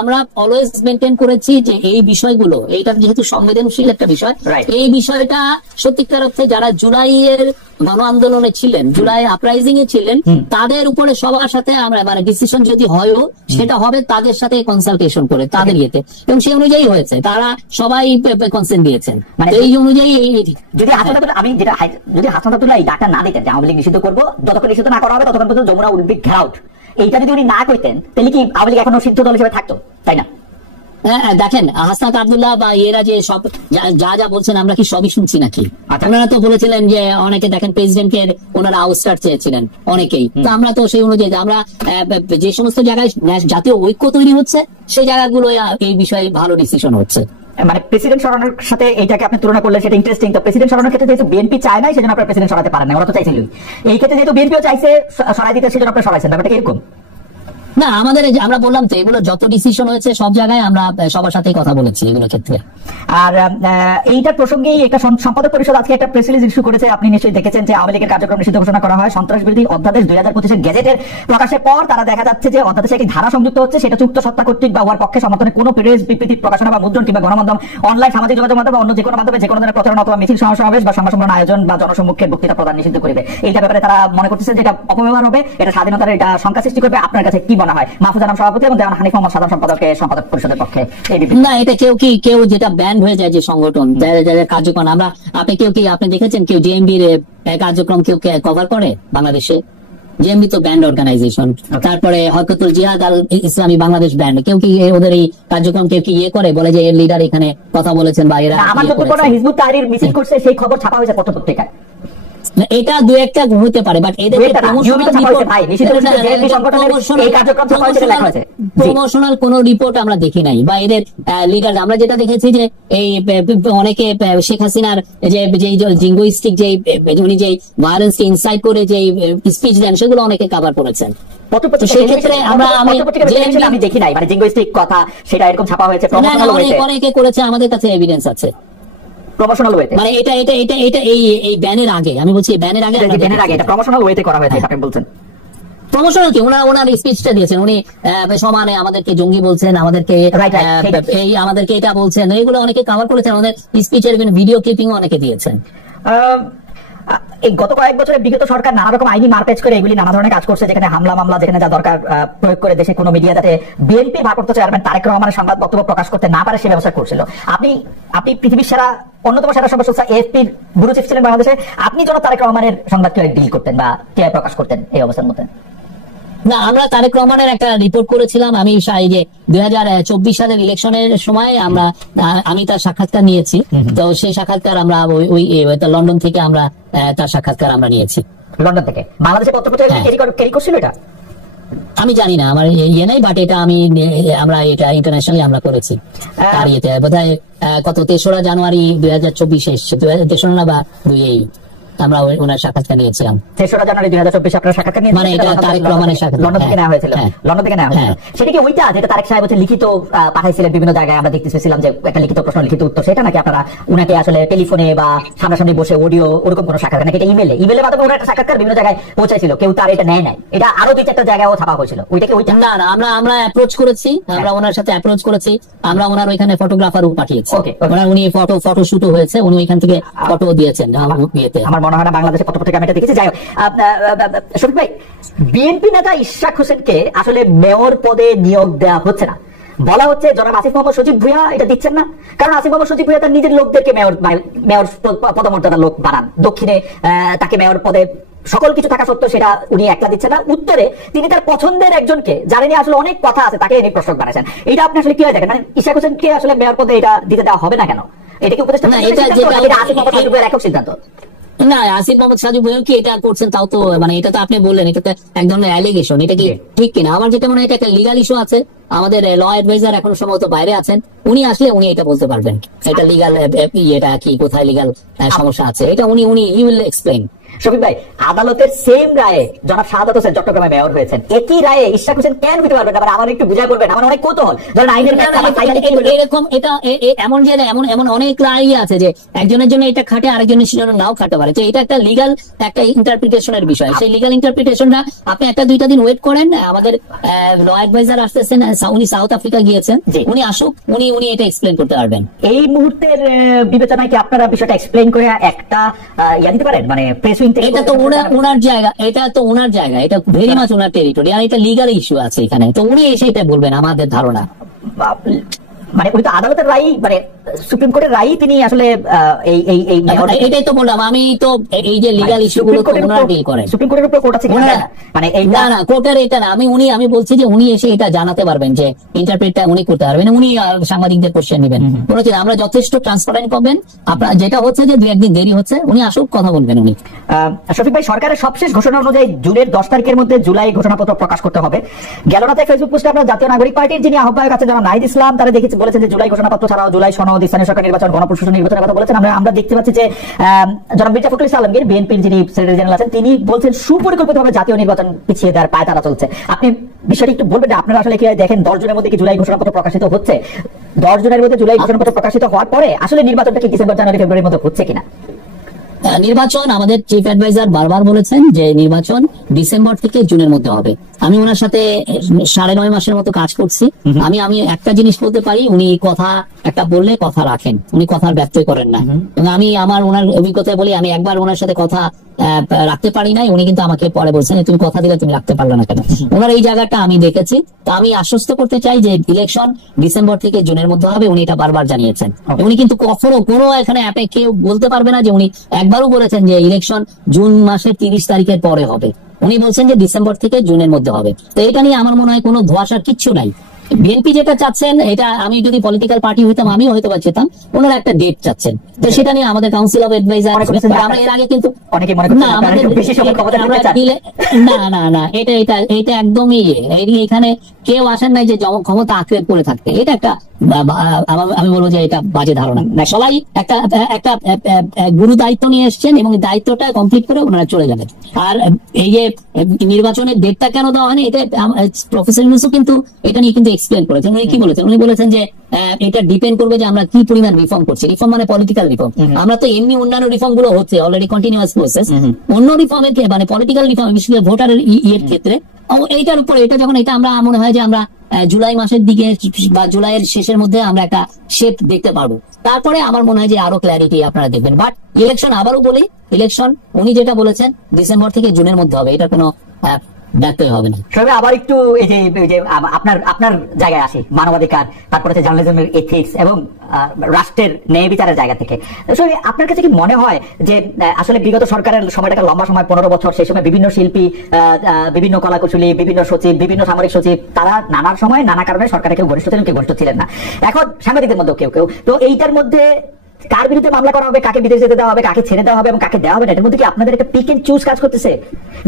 আমরা অলওয়েজ মেনটেন করেছি যে এই বিষয়গুলো, এইটা যেহেতু সংবেদনশীল একটা বিষয়, এই বিষয়টা সত্যিকার অর্থে যারা জুলাইয়ের গণ আন্দোলনে ছিলেন, জুলাই আপরাইজিং এ ছিলেন, তাদের উপরে সবার সাথে আমরা মানে ডিসিশন যদি হয়ও সেটা হবে তাদের সাথে কনসালটেশন করে তাদের ইয়েতে, এবং সেই অনুযায়ী হয়েছে, তারা সবাই কনসেন্ট দিয়েছেন। মানে এই অনুযায়ী যদি আমি যেটা যদি হাসনাত আব্দুল্লাহ এই ডাটা না দিতেন যে আওয়ামী লীগ নিষিদ্ধ করবো, যতক্ষণ নিষিদ্ধ না করা হবে ততক্ষণ পর্যন্ত যমুনা উইল বি ঘেরাউট, এইটা যদি উনি না করতেন তাহলে কি আওয়ামী লীগ এখনো সিদ্ধ দল হিসেবে থাকতো, তাই না? দেখেন হাসনাত আব্দুল্লাহ বা এরা যে সব যা বলছেন আমরা কি সবই শুনছি নাকি? ওনারা তো বলেছিলেন যে অনেকে দেখেন প্রেসিডেন্টকে ওনারা আউটস্টার চেয়েছিলেন অনেকেই, তো আমরা তো সেই অনুযায়ী আমরা যে সমস্ত জায়গায় জাতীয় ঐক্য তৈরি হচ্ছে সেই জায়গাগুলো এই বিষয়ে ভালো ডিসিশন হচ্ছে। মানে প্রেসিডেন্ট সরানোর সাথে এইটাকে আপনি তুলনা করলেন, সেটা ইন্টারেস্টিং। তো প্রেসিডেন্ট সরানোর ক্ষেত্রে যেহেতু বিএনপি চায় নাই সেজন্য আপনারা প্রেসিডেন্ট সরাতে পারেন না, ওরা তো চাইছিল। এই ক্ষেত্রে যেহেতু বিএনপিও চাইছে সরাই দিতে সেজন্য আপনারা সরাইছেন, ব্যাপারটা এরকম না? আমাদের আমরা বললাম তো এগুলো যত ডিসিশন হয়েছে সব জায়গায় আমরা সবার সাথেই কথা বলেছি এগুলো ক্ষেত্রে। আর এইটার প্রসঙ্গেই একটা সম্পাদক পরিষদ আজকে একটা প্রেস রিলিজ ইস্যু করেছে, আপনি নিশ্চয়ই দেখেছেন, যে আওয়ামী লীগের কার্যক্রম নিষিদ্ধ ঘোষণা করা হয়। সন্ত্রাস বিরোধী অধ্যাদেশ 2025 গেজেটের প্রকাশের পর তারা দেখা যাচ্ছে যে অধ্যাদেশে একটি ধারা সংযুক্ত হচ্ছে, সেটা চুক্ত সত্তা কর্তৃক বা উহার পক্ষে সমর্থনে কোনো প্রেস বিবৃতি প্রকাশনা বা মুদ্রণ কিংবা গণমাধ্যম, অনলাইন সামাজিক যোগাযোগ মাধ্যম বা অন্য যে কোনো মাধ্যমে যে কোনো ধরনের প্রচারণা অথবা মিছিল সমাবেশ বা সংবাদ সম্মেলন আয়োজন বা জনসম্মুখে বক্তৃতা প্রদান নিষিদ্ধ করবে। এইটা ব্যাপারে তারা মনে করতেছে যে এটা অপব্যবহার হবে, এটা স্বাধীনতার এটা শঙ্কা সৃষ্টি করবে। আপনার কাছে কি মনে হয়? মাহফুজ আনাম সভাপতি এবং দেওয়ান হানিফ মোহাম্মদ সাধারণ সম্পাদক পরিষদের পক্ষে না, এটা কেউ যেটা ব্যান্ড হয়ে যায় যে সংগঠন যাদের কার্যক্রম, আপনি আপনি দেখেছেন কেউ জেএমবির কার্যক্রম কেউ কভার করে বাংলাদেশে? জেএমবি তো ব্যান্ড অর্গানাইজেশন। তারপরে হরকতুল জিহাদ আল ইসলামী বাংলাদেশ ব্যান্ড, কেউ কি ওদের এই কার্যক্রম কেউ কি করে বলে যে এর লিডার এখানে কথা বলেছেন বা এরা? আমার যতটুকু হিজবুত তাহরির মিছিল করছে সেই খবর ছাপা হয়েছে পত্রপত্রিকায়। এটা দু একটা হতে পারে, বাট প্রমোশনাল কোন রিপোর্ট আমরা দেখি নাই, বা এদের লিডার আমরা যেটা দেখেছি যে এই অনেকে শেখ হাসিনার যে জিঙ্গোইস্টিক যে উনি যে ভায়োলেন্স ইনসাইট করে যে স্পিচ দেন সেগুলো অনেকে কভার করেছেন। সেক্ষেত্রে আমি দেখি নাই, মানে জিঙ্গোইস্টিক কথা সেটা এরকম ছাপা হয়েছে, অনেকে করেছে, আমাদের কাছে এভিডেন্স আছে। প্রমোশনাল ওয়েতে মানে এটা এই ব্যানের আগে, আমি বলছি ব্যানের আগে এটা প্রমোশনাল ওয়েতে করা হয়েছে আপনি বলছেন। প্রমোশনাল কি ওনার স্পিচটা দিয়েছেন, উনি সমানে আমাদেরকে জঙ্গি বলছেন, আমাদেরকে আমাদেরকে এটা বলছেন, এগুলো অনেকে কভার করেছেন, আমাদের স্পিচের ভিডিও ক্লিপিং অনেকে দিয়েছেন। এই গত কয়েক বছরে বিগত সরকার নানা রকম আইনি মারপ্যাচ করে এগুলি নানা ধরনের কাজ করছে, যেখানে হামলা মামলা যেখানে যা দরকার প্রয়োগ করে দেশে কোনো মিডিয়া যাতে বিএনপি ভারপ্রাপ্ত চেয়ারম্যান তারেক রহমানের সংবাদ বক্তব্য প্রকাশ করতে না পারে সে ব্যবস্থা করছিল। আপনি পৃথিবীর সেরা অন্যতম সেরা সংবাদ সংস্থা এএফপির ব্যুরো চিফ ছিলেন বাংলাদেশে, আপনি যেন তারেক রহমানের সংবাদ কিভাবে ডিল করতেন বা কিভাবে প্রকাশ করতেন এই অবস্থার মধ্যে? না, আমরা তারেক রহমানের একটা রিপোর্ট করেছিলাম, আমি যে 2024 সালের ইলেকশনের সময় আমি তার সাক্ষাৎকার নিয়েছি, তো সেই সাক্ষাৎকার আমরা ওই লন্ডন থেকে আমরা তার সাক্ষাৎকার আমরা নিয়েছি। লন্ডন থেকে বাংলাদেশে পত্রপত্রিকা ক্যারি করছিল এটা আমি জানি না, আমার ইয়ে নাই, বাট এটা আমরা এটা ইন্টারন্যাশনালি আমরা করেছি। তার ইয়েতে বোধহয় কত 3রা জানুয়ারি 2024 এসছে, 3রা না বা 2 আমরা ওনার সাক্ষাৎকার নিয়েছিলাম। 3রা জানুয়ারি 2024 আপনারা সাক্ষাৎকার নিয়েছিলেন, মানে এটা তারেক রহমানের সাক্ষাৎকার লন্ডন থেকে নেওয়া হয়েছিল। লন্ডন থেকে নেওয়া হয়েছিল, সেটা কি ওইটা যেটা তারেক সাহেব হচ্ছে লিখিত পাঠাইছিলেন বিভিন্ন জায়গায়, আমরা দেখতেছিলাম যে একটা লিখিত প্রশ্ন লিখিত উত্তর, সেটা নাকি আপনারা উনাকে আসলে টেলিফোনে বা সামনাসামনি বসে অডিও ওরকম কোনো সাক্ষাৎকার নাকি এটা ইমেলের মাধ্যমে ওনার একটা সাক্ষাৎকার বিভিন্ন জায়গায় পৌঁছাইছিল, কেউ তার এটা নেয় নাই, এটা আরো 2-4টা জায়গায়ও ছাপা হয়েছিল, ওইটা কি ওইটা? না আমরা অ্যাপ্রোচ করেছি, আমরা ওনার সাথে অ্যাপ্রোচ করেছি, আমরা ওনার ওইখানে ফটোগ্রাফারও পাঠিয়েছি, উনি ফটো শুটও হয়েছে, উনি ওইখান থেকে ফটো দিয়েছেন বিয়েতে। আমার মনে হয় না বাংলাদেশের পত্রপত্রিকা আমি এটা দেখেছি। যাই হোক, শফিক ভাই, বিএনপি নেতা ইশরাক হোসেনকে আসলে মেয়র পদে নিয়োগ দেওয়া হচ্ছে না, বলা হচ্ছে জনাব আসিফ মোহাম্মদ সজীব ভুঁইয়া এটা দিচ্ছেন না, কারণ আসিফ মোহাম্মদ সজীব ভুঁইয়া তার নিজের লোকদেরকে মেয়র পদমর্যাদার লোক বানান, দক্ষিণে তাকে মেয়র পদে সকল কিছু থাকা সত্ত্বেও সেটা উনি একলা দিচ্ছেন না, উত্তরে তিনি তার পছন্দের একজনকে, যারা নিয়ে আসলে অনেক কথা আছে, তাকে এনে প্রশ্ন বানাইছেন। এটা আপনি আসলে কি হয় দেখেন, মানে ইশরাক হোসেনকে আসলে মেয়র পদে এটা দিতে দেওয়া হবে না কেন? এটা কি উপদেষ্টা আসিফ মোহাম্মদ সজীব ভুঁইয়ার একক সিদ্ধান্ত? না, আসিফ মোহাম্মদ সাজু ভুঁইয়া কি এটা করছেন, তাও তো মানে এটা তো আপনি বললেন এটা তো এক ধরনের অ্যালিগেশন, এটা কি ঠিক কিনা? আমার যেটা মনে হয় এটা একটা লিগাল ইস্যু আছে, আমাদের ল অ্যাডভাইজার এখন সম্ভবত বাইরে আছেন, উনি আসলে উনি এটা বলতে পারবেন এটা লিগাল এটা কি, কোথায় লিগাল সমস্যা আছে, এটা উনি হি উইল এক্সপ্লেইন। শফিক ভাই, আদালতের সেম রায়ে জনাব শাহাদাত হোসেন চট্টগ্রামে মেয়র হয়েছেন, একই রায়ে ইশরাক হোসেন কেন হতে পারবেন না? আমার একটু বুঝাই বলবেন, আমার অনেক কৌতূহল। ধরেন আইনের এরকম এটা এমন যে এমন অনেক রায় আছে যে একজনের জন্য এটা খাটে, আরেকজনের জন্য নাও খাটতে পারে, তো এটা একটা লিগাল একটা ইন্টারপ্রিটেশনের বিষয়, সেই লিগাল ইন্টারপ্রিটেশনটা আপনি 1-2 দিন ওয়েট করেন। আমাদের ল অ্যাডভাইজার আসতেছেন, উনি সাউথ আফ্রিকা গিয়েছেন, উনি আসুক, উনি এটা এক্সপ্লেন করতে পারবেন। এই মুহূর্তের বিবেচনায় কি আপনারা বিষয়টা এক্সপ্লেন করে একটা ইয়া দিতে পারেন, মানে প্রেস উইং থেকে? এটা তো ওনার জায়গা, এটা ভেরি মাচ ওনার টেরিটরি, আর এটা লিগাল ইস্যু আছে এখানে, তো উনি এসে এটা বলবেন আমাদের ধারণা। মানে উনি তো আদালতের রায়, মানে সুপ্রিম কোর্টের রায় তিনি আসলে এটাই তো বললাম আমি, তো এই যে লিগাল ইস্যু গুলো ওনারা ডিল করেন, সুপ্রিম কোর্টের উপর কোর্ট আছে মানে না কোর্টের এটা না, আমি বলছি যে উনি এসে এটা জানাতে পারবেন, যে ইন্টারপ্রেটটা উনি করতে পারবেন, উনি সাংবাদিকদের কোশ্চেন নেবেন, বলেছেন আমরা যথেষ্ট ট্রান্সপারেন্ট পাবেন, আপনার যেটা হচ্ছে যে 2-1 দিন দেরি হচ্ছে, উনি আসুক, কথা বলবেন উনি। শফিক ভাই, সরকারের সবশেষ ঘোষণা অনুযায়ী জুনের 10 তারিখের মধ্যে জুলাই ঘোষণাপত্র প্রকাশ করতে হবে। গেল রাতে ফেসবুক পোস্টে আপনার জাতীয় নাগরিক পার্টির যিনি আহ্বায়ক আছেন জনাব নাহিদ ইসলাম, তারা দেখেছি বলেছেন যে জুলাই ঘোষণাপত্র ছাড়াও জুলাই সনদ, স্থানীয় সরকার নির্বাচন, গণপ্রশাসন নির্বাচনের কথা বলেছেন। আমরা দেখতে পাচ্ছি যে জনাব মির্জা ফখরুল ইসলাম আলমগীর, বিএনপির যিনি সেক্রেটারি জেনারেল আছেন, তিনি বলছেন সুপরিকল্পিতভাবে জাতীয় নির্বাচন পিছিয়ে দেওয়ার পায়তারা চলছে। আপনি বিষয়টি একটু বলবেন যে আপনারা আসলে কি দেখেন 10 জনের মধ্যে কি জুলাই ঘোষণাপত্র প্রকাশিত হচ্ছে? 10 জনের মধ্যে জুলাই ঘোষণাপত্র প্রকাশিত হওয়ার পরে আসলে নির্বাচনটা কি ডিসেম্বর, জানুয়ারি, ফেব্রুয়ারির মধ্যে হচ্ছে কিনা? নির্বাচন আমাদের চিফ অ্যাডভাইজার বারবার বলেছেন যে নির্বাচন ডিসেম্বর থেকে জুনের মধ্যে হবে। আমি ওনার সাথে 9.5 মাসের মতো কাজ করছি। আমি একটা জিনিস বলতে পারি, উনি কথা একটা বললে কথা রাখেন, উনি কথার ব্যত্যয় করেন না। এবং আমি ওনার অভিজ্ঞতায় বলি, আমি একবার ওনার সাথে কথা রাখতে পারি নাই, উনি কিন্তু আমাকে পরে বলছেন তুমি কথা দিলে তুমি রাখতে পারলে না কেন। ওনার এই জায়গাটা আমি দেখেছি, তো আমি আশ্বস্ত করতে চাই যে ইলেকশন ডিসেম্বর থেকে জুনের মধ্যে হবে, উনি এটা বারবার জানিয়েছেন। উনি কিন্তু কখনো কোনো এখানে অ্যাপে কেউ বলতে পারবে না যে উনি একবারও বলেছেন যে ইলেকশন জুন মাসের 30 তারিখের পরে হবে। উনি বলছেন যে ডিসেম্বর থেকে জুনের মধ্যে হবে। তো এটা নিয়ে আমার মনে হয় কোনো ধোঁয়াশার কিচ্ছু নাই। বিএনপি যেটা চাচ্ছেন, এটা আমি যদি পলিটিক্যাল পার্টি হইতাম আমিও হয়তো চেতাম, ওনারা একটা ডেট চাচ্ছেন, তো সেটা নিয়ে আমাদের কাউন্সিল অফ অ্যাডভাইজার, আমরা এর আগে কিন্তু না এটা একদমই এখানে কেউ আসেন নাই যে ক্ষমতা আঁকড়ে পড়ে থাকতে, এটা একটা আমি বলবো যে এটা বাজে ধারণা। সবাই একটা গুরু দায়িত্ব নিয়ে এসছেন এবং দায়িত্বটা কমপ্লিট করে ওনারা চলে যাবেন। আর এই যে নির্বাচনের ডেটটা কেন দেওয়া হয়নি, এটা প্রফেসর ইউনূসও কিন্তু এটা নিয়ে কিন্তু এক্সপ্লেন করেছেন। উনি কি বলেছেন? উনি বলেছেন যে এটা ডিপেন্ড করবে যে আমরা কি পরিমাণ রিফর্ম করছি। রিফর্ম মানে পলিটিক্যাল রিফর্ম, আমরা তো এমনি অন্যান্য রিফর্ম গুলো হচ্ছে অলরেডি কন্টিনিউয়াস প্রসেস, অন্য রিফর্মের মানে পলিটিক্যাল রিফর্ম বিশেষ করে ভোটারের ইয়ের ক্ষেত্রে এইটার উপরে এটা যখন এটা আমরা মনে হয় যে আমরা জুলাই মাসের দিকে বা জুলাইয়ের শেষের মধ্যে আমরা একটা শেপ দেখতে পারবো, তারপরে আমার মনে হয় যে আরো ক্ল্যারিটি আপনারা দেখবেন। বাট ইলেকশন, আবারও বলি, ইলেকশন উনি যেটা বলেছেন ডিসেম্বর থেকে জুনের মধ্যে হবে, এটা কোনো ব্যত্যয় হবে না। আবার একটু এই যে আপনার জায়গায় আসি, মানবাধিকার, তারপরে জার্নালিজমের এথিক্স এবং রাষ্ট্রের ন্যায় বিচারের জায়গা থেকে আপনার কাছে কি মনে হয় যে আসলে বিগত সরকারের সময়টাকে লম্বা সময় 15 বছর, সেই সময় বিভিন্ন শিল্পী, বিভিন্ন কলাকুশলী, বিভিন্ন সচিব, বিভিন্ন সামরিক সচিব, তারা নানার সময় নানা কারণে সরকারে কেউ ঘনিষ্ঠ ছিলেন, কেউ ঘনিষ্ঠ ছিলেন না। এখন সাংবাদিকদের মধ্যে কেউ তো এইটার মধ্যে কার বিরুদ্ধে মামলা করা হবে, কাকে বিদেশ যেতে দেওয়া হবে, কাকে ছেড়ে দেওয়া হবে এবং কাকে দেওয়া হবে না, এটার মধ্যে কি আপনাদের একটা পিক এন্ড চুজ কাজ করতেছে?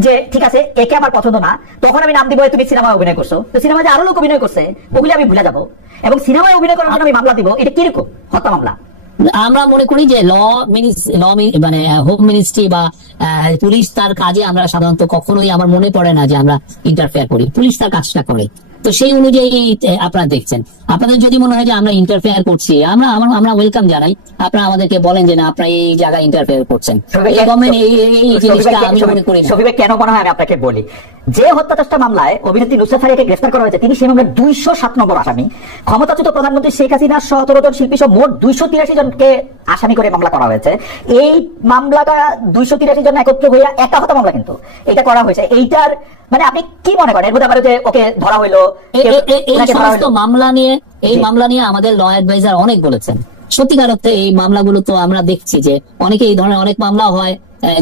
যে ঠিক আছে, একে আমার পছন্দ না, তখন আমি নাম দিব তুমি সিনেমায় অভিনয় করছো, তো সিনেমায় যে আরো লোক অভিনয় করছে ওগুলি আমি ভুলে যাবো, এবং সিনেমায় অভিনয় করার জন্য আমি মামলা দিব, এটা কিরকম হত্যা মামলা? আমরা মনে করি যে মানে হোম মিনিস্ট্রি বা পুলিশ তার কাজে আমরা সাধারণত কখনোই আমার মনে পড়ে না যে আমরা ইন্টারফেয়ার করি, পুলিশ তার কাজটা করে। তো সেই অনুযায়ী আপনারা দেখছেন, আপনাদের যদি মনে হয় যে আমরা ইন্টারফেয়ার করছি, আমরা ওয়েলকাম জানাই। আপনারা আমাদেরকে বলেন যে না আপনারা এই জায়গায় ইন্টারফেয়ার করছেন, এই গভর্নমেন্ট এই জিনিসটা আমি মনে করি। শফিক কেন মনে হয় আমি আপনাকে বলি, যে হত্যা চেষ্টা মামলায় অভিনেত্রী নুসরাত ফারিয়াকে গ্রেফতার করা হয়েছে তিনি সেই মামলার 207 নম্বর আসামি। ক্ষমতাচ্যুত প্রধানমন্ত্রী শেখ হাসিনা 17 জন শিল্পী সহ মোট 283 জনকে আসামি করে মামলা করা হয়েছে। এই মামলাটা 283 জন একত্র হইয়া একটা হত্যা মামলা কিন্তু এটা করা হয়েছে। এইটার মানে আপনি কি মনে করেন এর মধ্যে আবার ওকে ধরা হইলো? এই মামলা নিয়ে আমাদের ল অ্যাডভাইজার অনেক বলেছেন। সত্যিকার অর্থে এই মামলাগুলো তো আমরা দেখছি যে অনেকে এই ধরনের অনেক মামলা হয়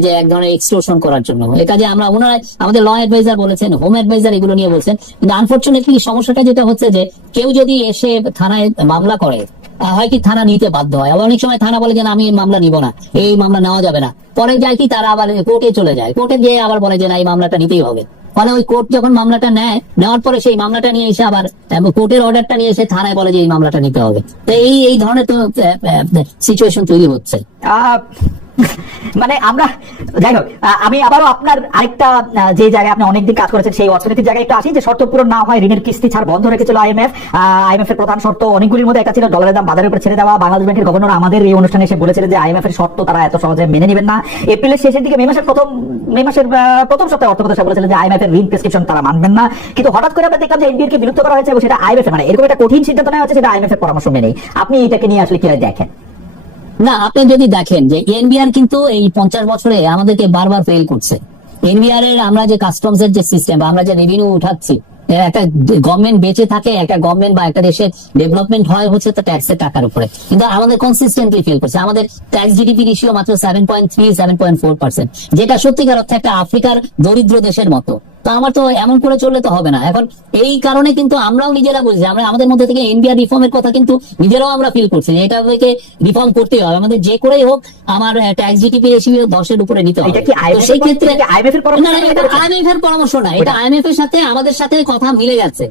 যে এক ধরনের এক্সটর্শন করার জন্য। এটা যে আমরা ওনারা আমাদের ল অ্যাডভাইজার বলেছেন, হোম অ্যাডভাইজার এগুলো নিয়ে বলছেন। কিন্তু আনফরচুনেটলি সমস্যাটা যেটা হচ্ছে যে কেউ যদি এসে থানায় মামলা করে হয় কি থানা নিতে বাধ্য হয়। আবার অনেক সময় থানা বলে যে আমি মামলা নিব না, এই মামলা নেওয়া যাবে না। পরে যায় কি তারা আবার কোর্টে চলে যায়, কোর্টে গিয়ে আবার বলে যে না এই মামলাটা নিতেই হবে। ফলে ওই কোর্ট যখন মামলাটা নেওয়ার পরে সেই মামলাটা নিয়ে এসে আবার কোর্টের অর্ডারটা নিয়ে এসে থানায় বলে যে এই মামলাটা নিতে হবে। তো এই ধরনের তো সিচুয়েশন তৈরি হচ্ছে। মানে আমরা যাই হোক, আমি আবারও আপনার আরেকটা যে জায়গায় আপনি অনেকদিন কাজ করেছেন সেই অর্থনীতির জায়গায় একটু আসি, যে শর্ত পূরণ না হয় ঋণের কিস্তি ছাড় বন্ধ রেখেছিল আইএমএফ এর প্রধান শর্ত অনেকগুলির মধ্যে একটা ছিল ডলারের দাম বাজারের উপর ছেড়ে দেওয়া। বাংলাদেশ ব্যাংকের গভর্নর আমাদের এই অনুষ্ঠানে এসে বলেছিলেন যে আইএমএফ এর শর্ত তারা এত সহজে মেনে নেবেন না। এপ্রিলের শেষের দিকে মে মাসের প্রথম সপ্তাহে অর্থমন্ত্রী বলেছিলেন যে আইএমএফ এর ঋণ প্রেসক্রিপশন তারা মানবেন না। কিন্তু হঠাৎ করে আমরা দেখলাম যে এনবিআর কে বিলুপ্ত করা হয়েছে এবং সেটা আইএমএফ মানে এরকম একটা কঠিন সিদ্ধান্ত নেওয়া হচ্ছে সেটা আইএমএফ এর পরামর্শ মেনেই। আপনি এটাকে নিয়ে আসলে কি দেখেন? না, আপনি যদি দেখেন যে এনবিআর কিন্তু এই 50 বছরে আমাদেরকে বারবার ফেল করছে। এনবিআর এর আমরা যে কাস্টমস এর যে সিস্টেম, আমরা যে রেভিনিউ উঠাচ্ছি, একটা গভর্নমেন্ট বেঁচে থাকে, একটা গভর্নমেন্ট বা একটা দেশের ডেভেলপমেন্ট হয় হচ্ছে তো ট্যাক্সের টাকার উপরে, কিন্তু আমাদের কনসিস্টেন্টলি ফেল করছে। আমাদের ট্যাক্স জিডিপি রেশিও মাত্র 7.3-7.4%, যেটা সত্যিকার অর্থে একটা আফ্রিকার দরিদ্র দেশের মতো। তো আমার তো এমন করে চললে তো হবে না। এখন এই কারণে কিন্তু আমরাও নিজেরা বুঝছি, আমরা আমাদের মধ্যে থেকে এনবিআর রিফর্মের কথা কিন্তু নিজেরাও আমরা ফিল করছি যে এটা থেকে রিফর্ম করতেই হবে আমাদের, যে করেই হোক আমার ট্যাক্স জিডিপি রেশিও 10-এর উপরে নিতে হবে। সেই ক্ষেত্রে আইএমএফ এর পরামর্শ না, এটা আইএমএফ এর সাথে আমাদের সাথে কথা মিলে গেছে।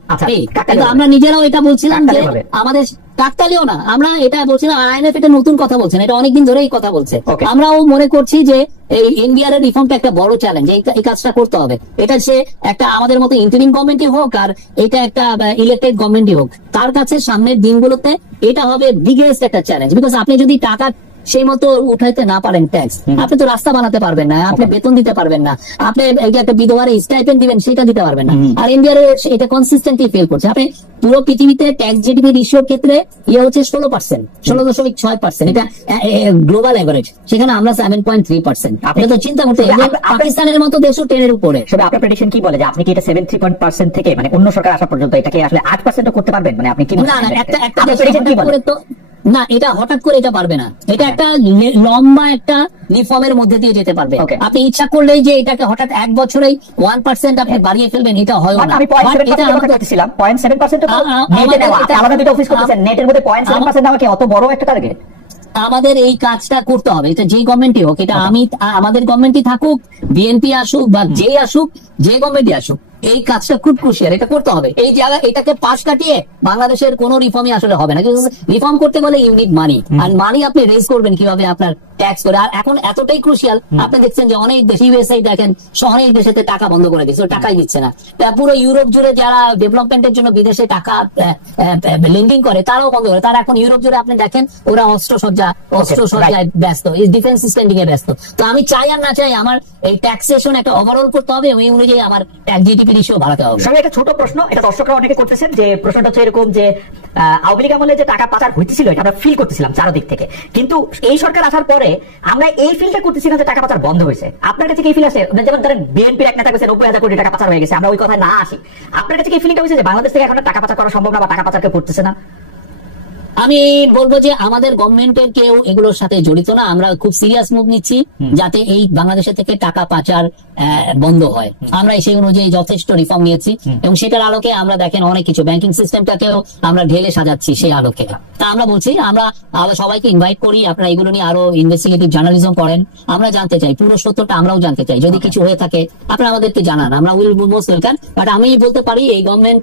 কিন্তু আমরা নিজেরাও এটা বলছিলাম যে আমাদের কাকতালীয় না, আমরা এটা বলছিলাম আইএমএফ এটা নতুন কথা বলছেন, এটা অনেকদিন ধরেই কথা বলছে। আমরাও মনে করছি যে এই এনবিআর এর রিফর্মটা একটা বড় চ্যালেঞ্জ, এই কাজটা করতে হবে। এটা সে একটা আমাদের মতো ইন্টারিম গভর্নমেন্টই হোক আর এটা একটা ইলেক্টেড গভর্নমেন্টই হোক, তার কাছে সামনের দিনগুলোতে এটা হবে বিগেস্ট একটা চ্যালেঞ্জ। বিকজ আপনি যদি টাকা সেই মতো উঠাইতে না পারেন ট্যাক্স, আপনি তো রাস্তা বানাতে পারবেন না, আপনি বেতন দিতে পারবেন না, আপনি একটা বিধবার স্টাইপেন্ড দিবেন সেটা দিতে পারবেন না। আর এনবিআর এটা কনসিস্টেন্টলি ফেল করছে। আপনি পুরো পৃথিবীতে ট্যাক্স জিডিপি রেশিওর ক্ষেত্রে ইয়ে হচ্ছে 16%, 16.6%, এটা গ্লোবাল এভারেজ, সেখানে আমরা 7.3%। আপনি তো চিন্তা করতে পাকিস্তানের মতো দেশও 10 এর উপরে। আপনার প্রেডিকশন কি বলে যে আপনি কি এটা 7.3% থেকে মানে অন্য সরকার আসা পর্যন্ত এটাকে আসলে 8% করতে পারবেন? মানে আপনি কি না একটা না, এটা হঠাৎ করে এটা পারবে না, এটা একটা লম্বা একটা রিফর্মের মধ্যে দিয়ে যেতে পারবে। আপনি ইচ্ছা করলেই যে এটাকে হঠাৎ এক বছরেই 1% আপনি বাড়িয়ে ফেলবেন, এটা হয় না। আমি 0.7% আলাদা দুটো অফিস করতেছেন, নেটের মধ্যে 0.7% আমাকে অত বড় একটা টার্গেট। আমাদের এই কাজটা করতে হবে, এটা যে গভর্নমেন্টই হোক, এটা আমাদের গভর্নমেন্টই থাকুক, বিএনপি আসুক বা যে আসুক, যে গভর্নমেন্টই আসুক, এই কাজটা খুব ক্রুশিয়াল, এটা করতে হবে। এই জায়গা এটাকে পাশ কাটিয়ে বাংলাদেশের কোন রিফর্মই আসলে হবে না। রিফর্ম করতে গেলে ইউ নিড মানি, আর মানি আপনি রেজ করবেন কিভাবে? আপনার ট্যাক্স করে। আর এখন এতটাই ক্রুশিয়াল, আপনি দেখছেন যে অনেক দেশ, ইউএসএ দেখেন অনেক দেশেতে টাকা বন্ধ করে দিচ্ছে, টাকাই দিচ্ছে না। পুরো ইউরোপ জুড়ে যারা ডেভেলপমেন্টের জন্য বিদেশে টাকা লেন্ডিং করে তারাও বন্ধ করে। তারা এখন ইউরোপ জুড়ে আপনি দেখেন ওরা অস্ত্রসজ্জায় ব্যস্ত, ডিফেন্স স্পেন্ডিং এ ব্যস্ত। তো আমি চাই আর না চাই আমার এই ট্যাক্সেশন একটা ওভারঅল করতে হবে এবং এই অনুযায়ী আমার ট্যাক্স জিডিপি রেশিও বাড়াতে হবে। একটা ছোট প্রশ্ন, এটা দর্শকরা অনেকে করতেছেন, যে প্রশ্নটা হচ্ছে এরকম যে আওয়ামী লীগ আমলে যে টাকা পাচার হইতেছিল এটা আমরা ফিল করতেছিলাম চারদিক থেকে, কিন্তু এই সরকার আসার পরে আমরা এই ফিলটা করতেছি না যে টাকা পাচার বন্ধ হয়েছে। আপনার কাছে কি ফিল আসে? যেমন ধরেন বিএনপির এক নেতা কইছে 90,000 কোটি টাকা পাচার হয়ে গেছে, আমরা ওই কথায় না আসি, আপনার কাছে কি ফিলটা হয়েছে যে বাংলাদেশ থেকে এখন টাকা পাচার করা সম্ভব না বা টাকা পাচার কেউ করতেছে না? আমি বলবো যে আমাদের গভর্নমেন্টের কেউ এগুলোর সাথে জড়িত না। আমরা খুব সিরিয়াস মুভ নিচ্ছি যাতে এই বাংলাদেশের থেকে টাকা পাচার বন্ধ হয়। আমরা সেই অনুযায়ী যথেষ্ট রিফর্ম নিয়েছি এবং সেটার আলোকে আমরা দেখেন অনেক কিছু ব্যাংকিং সিস্টেমটাকেও আমরা ঢেলে সাজাচ্ছি সেই আলোকে। তা আমরা বলছি আমরা সবাইকে ইনভাইট করি, আপনারা এগুলো নিয়ে আরো ইনভেস্টিগেটিভ জার্নালিজম করেন, আমরা জানতে চাই পুরো সত্যটা, আমরাও জানতে চাই। যদি কিছু হয়ে থাকে আপনারা আমাদেরকে জানান, আমরা উইল মোস্ট ওয়েলকাম। বাট আমি বলতে পারি এই গভর্নমেন্ট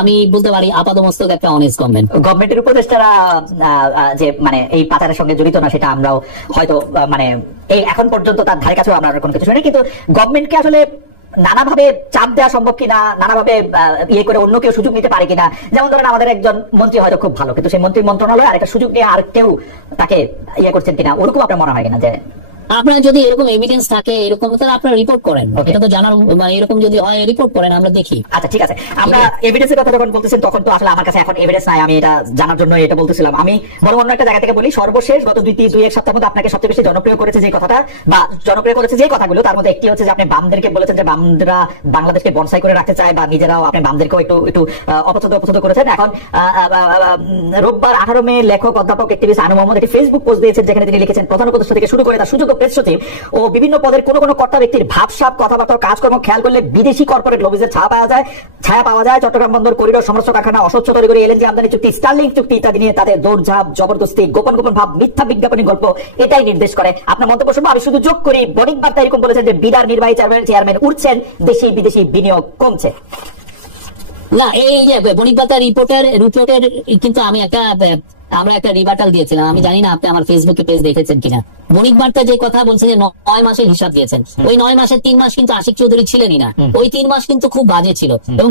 আমি বলতে পারি আপাতমস্তক একটা অনেস্ট গভর্নমেন্টের উপদেষ্টারা যে মানে এই পাচারের সঙ্গে জড়িত না সেটা আমরাও হয়তো মানে এই এখন পর্যন্ত তার ধারে কাছেও আমরা কোনো কিছু শুনি, কিন্তু গভর্নমেন্টকে আসলে নানাভাবে চাপ দেওয়া সম্ভব কিনা, নানাভাবে ইয়ে করে অন্য কেউ সুযোগ নিতে পারে কিনা। যেমন ধরেন আমাদের একজন মন্ত্রী হয়তো খুব ভালো, কিন্তু সেই মন্ত্রী মন্ত্রণালয় আর একটা সুযোগ নিয়ে আর কেউ তাকে ইয়ে করছেন কিনা, ওরকম আপনার মনে হয় কিনা যে আপনার যদি এরকম এভিডেন্স থাকে এরকম তাহলে আপনারা রিপোর্ট করেন, এটা তো জানার এরকম যদি হয় রিপোর্ট করেন, আমরা দেখি। আচ্ছা ঠিক আছে, আমরা এভিডেন্সের কথা যখন বলতেছেন তখন তো আসলে আমার কাছে এখন এভিডেন্স নাই, আমি এটা জানার জন্য এটা বলতেছিলাম। আমি বরং অন্য একটা জায়গা থেকে বলি, সর্বশেষ গত দুই এক সপ্তাহের মধ্যে আপনাকে সবচেয়ে বেশি জনপ্রিয় করেছে যে কথাটা, বা জনপ্রিয় করেছে যে কথাগুলো, তার মধ্যে একটি হচ্ছে যে আপনি বামদেরকে বলেছেন যে বামরা বাংলাদেশকে বনসাই করে রাখতে চায়, বা নিজেরাও আপনি বামদেরকেও একটু অপছন্দ করেছেন। এখন রোববার 18 মে লেখক অধ্যাপক অ্যাক্টিভিস্ট আনু মোহাম্মদ একটি ফেসবুক পোস্ট দিয়েছেন, যেখানে তিনি লিখেছেন প্রধান উপদেষ্টা থেকে শুরু করে তার সুযোগ্য প্রেস সচিব ও বিভিন্ন পদের কোন কর্তা ব্যক্তির ভাবসাব, কথাবার্তা, কাজকর্ম খেয়াল করলে বিদেশি কর্পোরেট লবিজের ছায়া পাওয়া যায়। চট্টগ্রাম বন্দর করিডোর, সমস্ত কারখানা, অস্বচ্ছ তৈরি, এলএনজি আমদানি চুক্তি, স্টার্লিং চুক্তি ইত্যাদি নিয়ে তাদের দৌড়ঝাঁপ, জবরদস্তি, গোপন ভাব, মিথ্যা বিজ্ঞাপনী গল্প এটাই নির্দেশ করে। আপনার মন্তব্য শুনবো, আমি শুধু যোগ করি, বণিক বার্তা এরকম বলেছেন যে বিডার নির্বাহী চেয়ারম্যান উঠছেন, দেশি বিদেশি বিনিয়োগ কমছে। না, এই যে বণিক বার্তা রিপোর্টের কিন্তু আমরা একটা রিবার্টাল দিয়েছিলাম। আমি জানি না আপনি আমার ফেসবুকে পেজ দেখেছেন কিনা। বণিক বার্তা যে কথা বলছেন যে 9 মাসের হিসাব দিয়েছেন, ওই 9 মাসের 3 মাস কিন্তু আশিক চৌধুরী ছিলেনই না। ওই 3 মাস কিন্তু খুব বাজে ছিল, এবং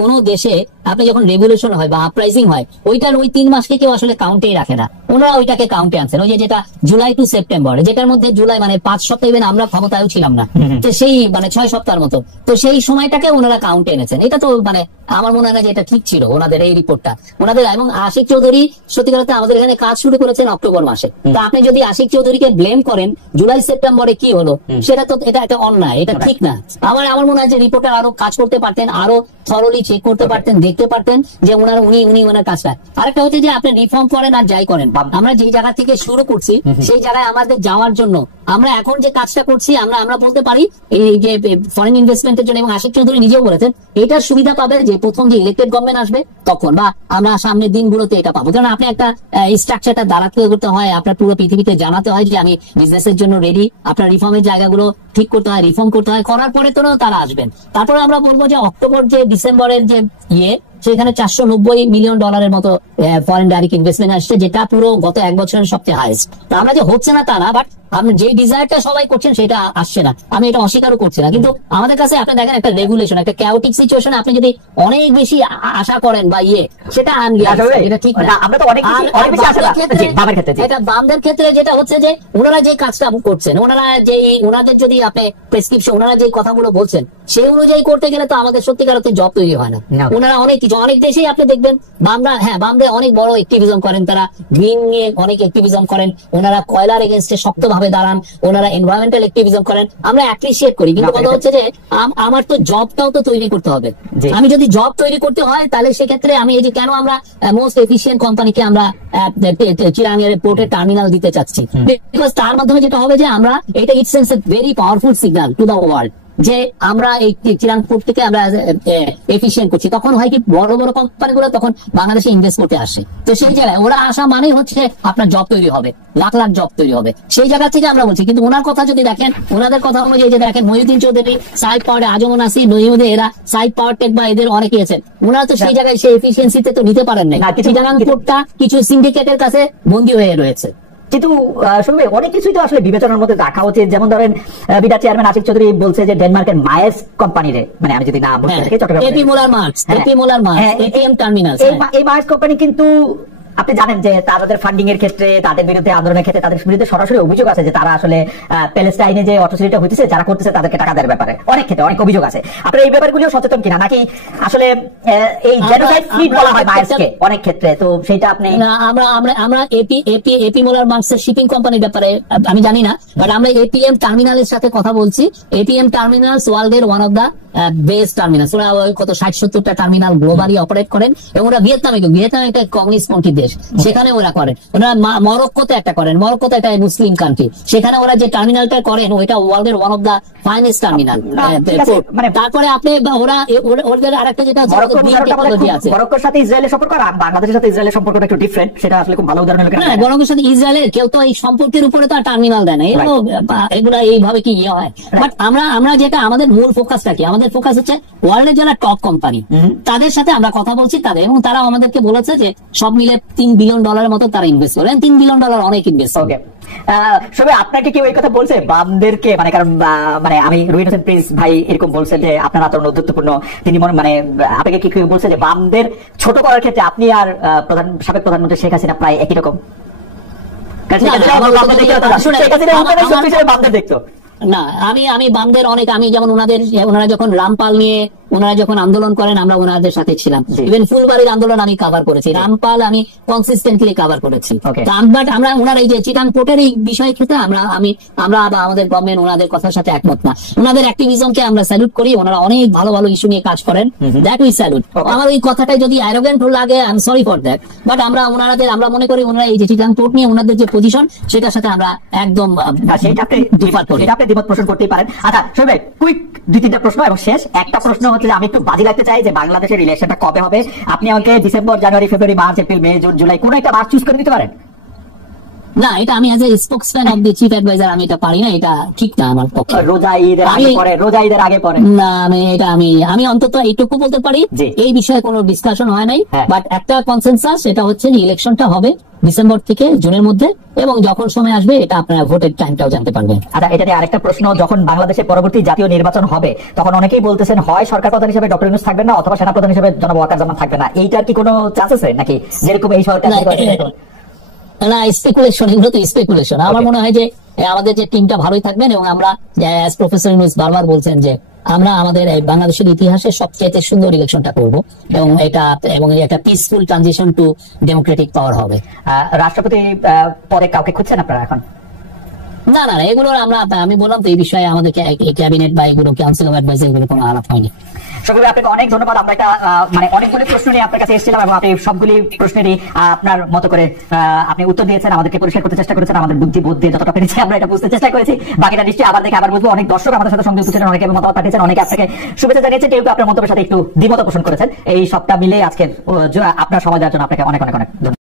কোনো দেশে আপনি যখন রেভলিউশন হয় বা আপরাইজিং হয়, ওইটার ওই 3 মাসকে কেউ আসলে কাউন্টেই রাখে না। ওনারা ওইটাকে কাউন্টে আনছেন, ওই যেটা জুলাই টু সেপ্টেম্বর, যেটার মধ্যে জুলাই মানে 5 সপ্তাহ, ইভেন আমরা ক্ষমতায়ও ছিলাম না, তো সেই মানে 6 সপ্তাহের মতো, তো সেই সময়টাকে ওনারা কাউন্টে এনেছেন। এটা তো মানে আমার মনে হয় না যে এটা ঠিক ছিল ওনাদের এই রিপোর্টটা ওনাদের। এবং আশিক চৌধুরী সত্যি কথা আমাদের এখানে কাজ শুরু করেছেন অক্টোবর মাসে, তো আপনি যদি আশিক চৌধুরীকে ব্লেম করেন জুলাই সেপ্টেম্বরে কি হলো, সেটা তো এটা একটা অন্যায়, এটা ঠিক না। আমার মনে হয় যে রিপোর্টার আরো কাজ করতে পারতেন, আরো থরলি চেক করতে পারতেন, দেখতে পারতেন যে উনি ওনার কাজটা। আরেকটা হচ্ছে যে আপনি রিফর্ম করেন আর যাই করেন, আমরা যে জায়গা থেকে শুরু করছি সেই জায়গায় আমাদের যাওয়ার জন্য আমরা এখন যে কাজটা করছি, আমরা বলতে পারি এই যে ফরেন ইনভেস্টমেন্টের জন্য, এবং আশিক চৌধুরী নিজেও বলেছেন এটার সুবিধা পাবে যে প্রথম যে ইলেক্টেড গভর্নমেন্ট আসবে তখন, বা আমরা সামনের দিনগুলোতে এটা পাবো। কারণ আপনি একটা স্ট্রাকচারটা দাঁড়াতে করতে হয়, আপনার পুরো পৃথিবীতে জানাতে হয় যে আমি বিজনেসের জন্য রেডি, আপনার রিফর্মের জায়গাগুলো ঠিক করতে হয়, রিফর্ম করতে হয়, করার পরে তো তারা আসবেন। তারপরে আমরা বলবো যে অক্টোবর যে ডিসেম্বরের যে সেখানে $490 মিলিয়ন মতো ফরেন ডাইরেক্ট ইনভেস্টমেন্ট আসছে, যেটা পুরো গত 1 বছরের সবচেয়ে হাইয়েস্ট। আমরা যে হচ্ছে না তা না, বাট আপনি যে ডিজায়ারটা সবাই করছেন সেটা আসছে না, আমি এটা অস্বীকারও করছি না। কিন্তু আমাদের কাছে আপনি দেখেন একটা রেগুলেশন, একটা ক্যাওটিক সিচুয়েশন, আপনি যদি অনেক বেশি আশা করেন বা এটা এটা ঠিক না। এটা বামদের ক্ষেত্রে যেটা হচ্ছে যে ওনারা যে কাজটা করছেন, ওনাদের যদি আপনি প্রেসক্রিপশন, ওনারা যে কথাগুলো বলছেন সেই অনুযায়ী করতে গেলে তো আমাদের সত্যিকার অর্থে জব তৈরি হয় না। ওনারা অনেক দেশেই আপনি দেখবেন বামরা অনেক বড় অ্যাক্টিভিজম করেন, তারা গ্রিন নিয়ে অনেক অ্যাক্টিভিজম করেন, ওনারা কয়লার এগেইনস্টে শক্তভাবে দাঁড়ান, ওনারা এনভায়রনমেন্টাল অ্যাক্টিভিজম করেন, আমরা অ্যাপ্রিশিয়েট করি। কিন্তু কথা হচ্ছে যে আমার তো জবটাও তো তৈরি করতে হবে। আমি যদি জব তৈরি করতে হয় তাহলে সেক্ষেত্রে আমি এই যে কেন আমরা মোস্ট এফিশিয়েন্ট কোম্পানিকে আমরা চিরাঙের পোর্টে টার্মিনাল দিতে চাচ্ছি, বিকজ তার মাধ্যমে যেটা হবে যে আমরা এটা it's a very powerful signal to the world যে আমরা এই চিরাং পোর্ট থেকে আমরা এফিশিয়েন্ট করছি। তখন হয় কি বড় বড় কোম্পানিগুলো তখন বাংলাদেশে ইনভেস্ট করতে আসে, তো সেই জায়গায় ওরা আসা মানেই হচ্ছে আপনার জব তৈরি হবে, লাখ লাখ জব তৈরি হবে, সেই জায়গা থেকে আমরা বলছি। কিন্তু ওনার কথা যদি দেখেন, ওনাদের কথা অনুযায়ী যে দেখেন মহিউদ্দিন চৌধুরী, সাইড পাওয়ারে আজম নাসির, নহিউদ্দিন, এরা সাইড পাওয়ার টেক বা এদের অনেকে আছেন, ওনারা তো সেই জায়গায় সেই এফিসিয়েন্সিতে তো নিতে পারেন না। চিরাং পোর্টটা কিছু সিন্ডিকেটের কাছে বন্দী হয়ে রয়েছে। কিন্তু শুনবে অনেক কিছুই তো আসলে বিবেচনার মধ্যে রাখা উচিত। যেমন ধরেন বিডা চেয়ারম্যান আশিক চৌধুরী বলছে যে ডেনমার্কের মায়েস কোম্পানিরে, মানে আমি যদি নাম বলতে থাকি, Chittagong AP Moller Maersk, ATM terminal, এই মায়েস কোম্পানি কিন্তু আপনি জানেন যে তাদের ফান্ডিং এর ক্ষেত্রে, তাদের বিরুদ্ধে আন্দোলনের ক্ষেত্রে তাদের বিরুদ্ধে সরাসরি অভিযোগ আছে যে তারা আসলে প্যালেস্টাইনে যে অট্রসিটিটা হইতেছে যারা করতেছে তাদেরকে টাকা দেওয়ার ব্যাপারে অনেক ক্ষেত্রে অনেক অভিযোগ আছে। আপনারা এই ব্যাপারগুলিও সচেতন কিনা, নাকি আসলে এই জেনোসাইড ফ্লিট বলা হয় মায়েসকে অনেক ক্ষেত্রে, তো সেটা আপনি না, আমরা এপি মোলার মার্কসের শিপিং কোম্পানির ব্যাপারে আমি জানি না, বাট আমরা এপিএম টার্মিনালের সাথে কথা বলছি। এপিএম টার্মিনালস ওয়ার্ল্ডের one of the best terminal, ওরা কত 60-70টা টার্মিনাল গ্লোবালি অপারেট করেন, এবং ওরা ভিয়েতনাম একটা কমিউনিস্ট পন্থী দেশ, সেখানে ওরা করেন। ওরা মরক্কোতে একটা করেন, মরক্কোতে একটা মুসলিম কান্ট্রি, সেখানে ওরা যে টার্মিনালটা করেন ওইটা ওয়ার্ল্ডের one of the finest terminal. তারপরে আপনি ওদের আরেকটা যেটা আছে মরক্কোর সাথে ইসরায়েলের সম্পর্ক আর বাংলাদেশের সাথে ইসরায়েলের সম্পর্কটা একটু ডিফারেন্ট, সেটা আসলে খুব ভালো উদাহরণ হলো। হ্যাঁ, মরক্কোর সাথে ইসরায়েলের কেউ তো এই সম্পর্কের উপরে তো টার্মিনাল দেয় না, এগুলো এইভাবে কি হয়। বাট আমরা যেটা আমাদের মূল ফোকাসটা কি, আমাদের আমাদের ফোকাস হচ্ছে ওয়ার্ল্ডের যারা টপ কোম্পানি তাদের সাথে আমরা কথা বলছি তাদের, এবং তারা আমাদেরকে বলেছে যে সব মিলে $3 বিলিয়ন মতো তারা ইনভেস্ট করবেন। $3 বিলিয়ন অনেক ইনভেস্ট। ওকে, সবাই আপনাকে কি ওই কথা বলছে বামদেরকে, মানে কারণ মানে আমি রুহিন হোসেন প্রিন্স ভাই এরকম বলছেন যে আপনার আচরণ অধ্যত্বপূর্ণ, তিনি মানে আপনাকে কি বলছে যে বামদের ছোট করার ক্ষেত্রে আপনি আর সাবেক প্রধানমন্ত্রী শেখ হাসিনা প্রায় একই রকম? বামদের দেখতো না, আমি বামদের অনেক, আমি যেমন ওনারা যখন রামপাল নিয়ে ওনারা যখন আন্দোলন করেন আমরা ওনাদের সাথে ছিলাম। ইভেন ফুলবাড়ির আন্দোলন আমি কভার করেছি, রামপাল আমি কনসিস্টেন্টলি কভার করেছি। বাট আমরা ওনারা এই যে চিটাং পোর্টের এই বিষয় ক্ষেত্রে আমরা আমাদের গভর্নমেন্ট ওনাদের কথার সাথে একমত না। ওনাদের অ্যাক্টিভিজমকে আমরা স্যালুট করি, ওনারা অনেক ভালো ভালো ইস্যু নিয়ে কাজ করেন, দ্যাট উই স্যালুট। আমার ওই কথাটাই যদি অ্যারোগেন্ট লাগে I am sorry for that, but আমরা মনে করি ওনারা এই যে চিটাং পোর্ট নিয়ে ওনাদের যে পজিশন সেটার সাথে আমরা একদম ডিফার করি। দ্বিমত পোষণ করতেই পারেন। আচ্ছা শোবে, কুইক 2-3টা প্রশ্ন এবং শেষ একটা প্রশ্ন হচ্ছে যে আমি একটু বাজি লাগতে চাই যে বাংলাদেশের ইলেকশনটা কবে হবে? আপনি আমাকে ডিসেম্বর, জানুয়ারি, ফেব্রুয়ারি, মার্চ, এপ্রিল, মে, জুন, জুলাই কোন একটা মাস চুজ করে দিতে পারেন? না, এটা আমি as a spokesman of the chief adviser আমি এটা পারি না, এটা ঠিক না আমার পক্ষে। রোজা ঈদের আগে পরে না, আমি অন্তত এইটুকু বলতে পারি এই বিষয়ে কোনো ডিসকাশন হয় নাই, বাট একটা কনসেনসাস এটা হচ্ছে যে ইলেকশনটা হবে ডিসেম্বর থেকে জুনের মধ্যে, এবং যখন সময় আসবে এটা আপনারা ভোটের টাইমটাও জানতে পারবেন। আচ্ছা, এটা নিয়ে আরেকটা প্রশ্ন, যখন বাংলাদেশের পরবর্তী জাতীয় নির্বাচন হবে তখন অনেকেই বলতেছেন হয় সরকার প্রধান হিসেবে ডক্টর ইউনূস থাকবেন না, অথবা সেনা প্রধান হিসেবে জনাব ওয়াকার জামান থাকবে না। এইটার কি কোনো চান্স আছে নাকি? যেরকম এই সরকার না, স্পেকুলেশন, এগুলো তো স্পেকুলেশন। আমার মনে হয় যে আমাদের যে টিমটা ভালোই থাকবেন, এবং আমরা প্রফেসর ইউনূস বারবার বলছেন যে আমরা আমাদের বাংলাদেশের ইতিহাসে সবচেয়ে সুন্দর ইলেকশনটা করব, এবং একটা পিসফুল ট্রানজিশন টু ডেমোক্রেটিক পাওয়ার হবে। রাষ্ট্রপতি পদে কাউকে খুঁজছেন আপনারা এখন? না, এগুলো আমি বললাম তো এই বিষয়ে আমাদের ক্যাবিনেট বা এগুলো কাউন্সিল অফ অ্যাডভাইজার এগুলো কোনো আলাপ হয়নি। সকলে আপনাকে অনেক ধন্যবাদ। আমরা একটা মানে অনেকগুলি প্রশ্ন নিয়ে আপনার কাছে এসেছিলাম এবং আপনি সবগুলি প্রশ্নেরই আপনার মতো করে আপনি উত্তর দিয়েছেন, আমাদেরকে পরিষ্কার করতে চেষ্টা করেছেন, আমাদের বুদ্ধি দিয়ে যতটা পেরেছি আমরা এটা বুঝতে চেষ্টা করেছি। বাকিটা নিশ্চয়ই আবার দেখে আবার বুঝবো। অনেক দর্শক আমাদের সাথে সংযুক্ত ছিলেন, অনেকে মতামত পাঠিয়েছেন, অনেকে আপনাকে শুভেচ্ছা জানিয়েছেন, কেউ আপনার মন্তব্যের সাথে একটু দ্বিমত পোষণ করেছেন। এই সবটা মিলে আজকে আপনার সময় দেওয়ার জন্য আপনাকে অনেক অনেক অনেক ধন্যবাদ।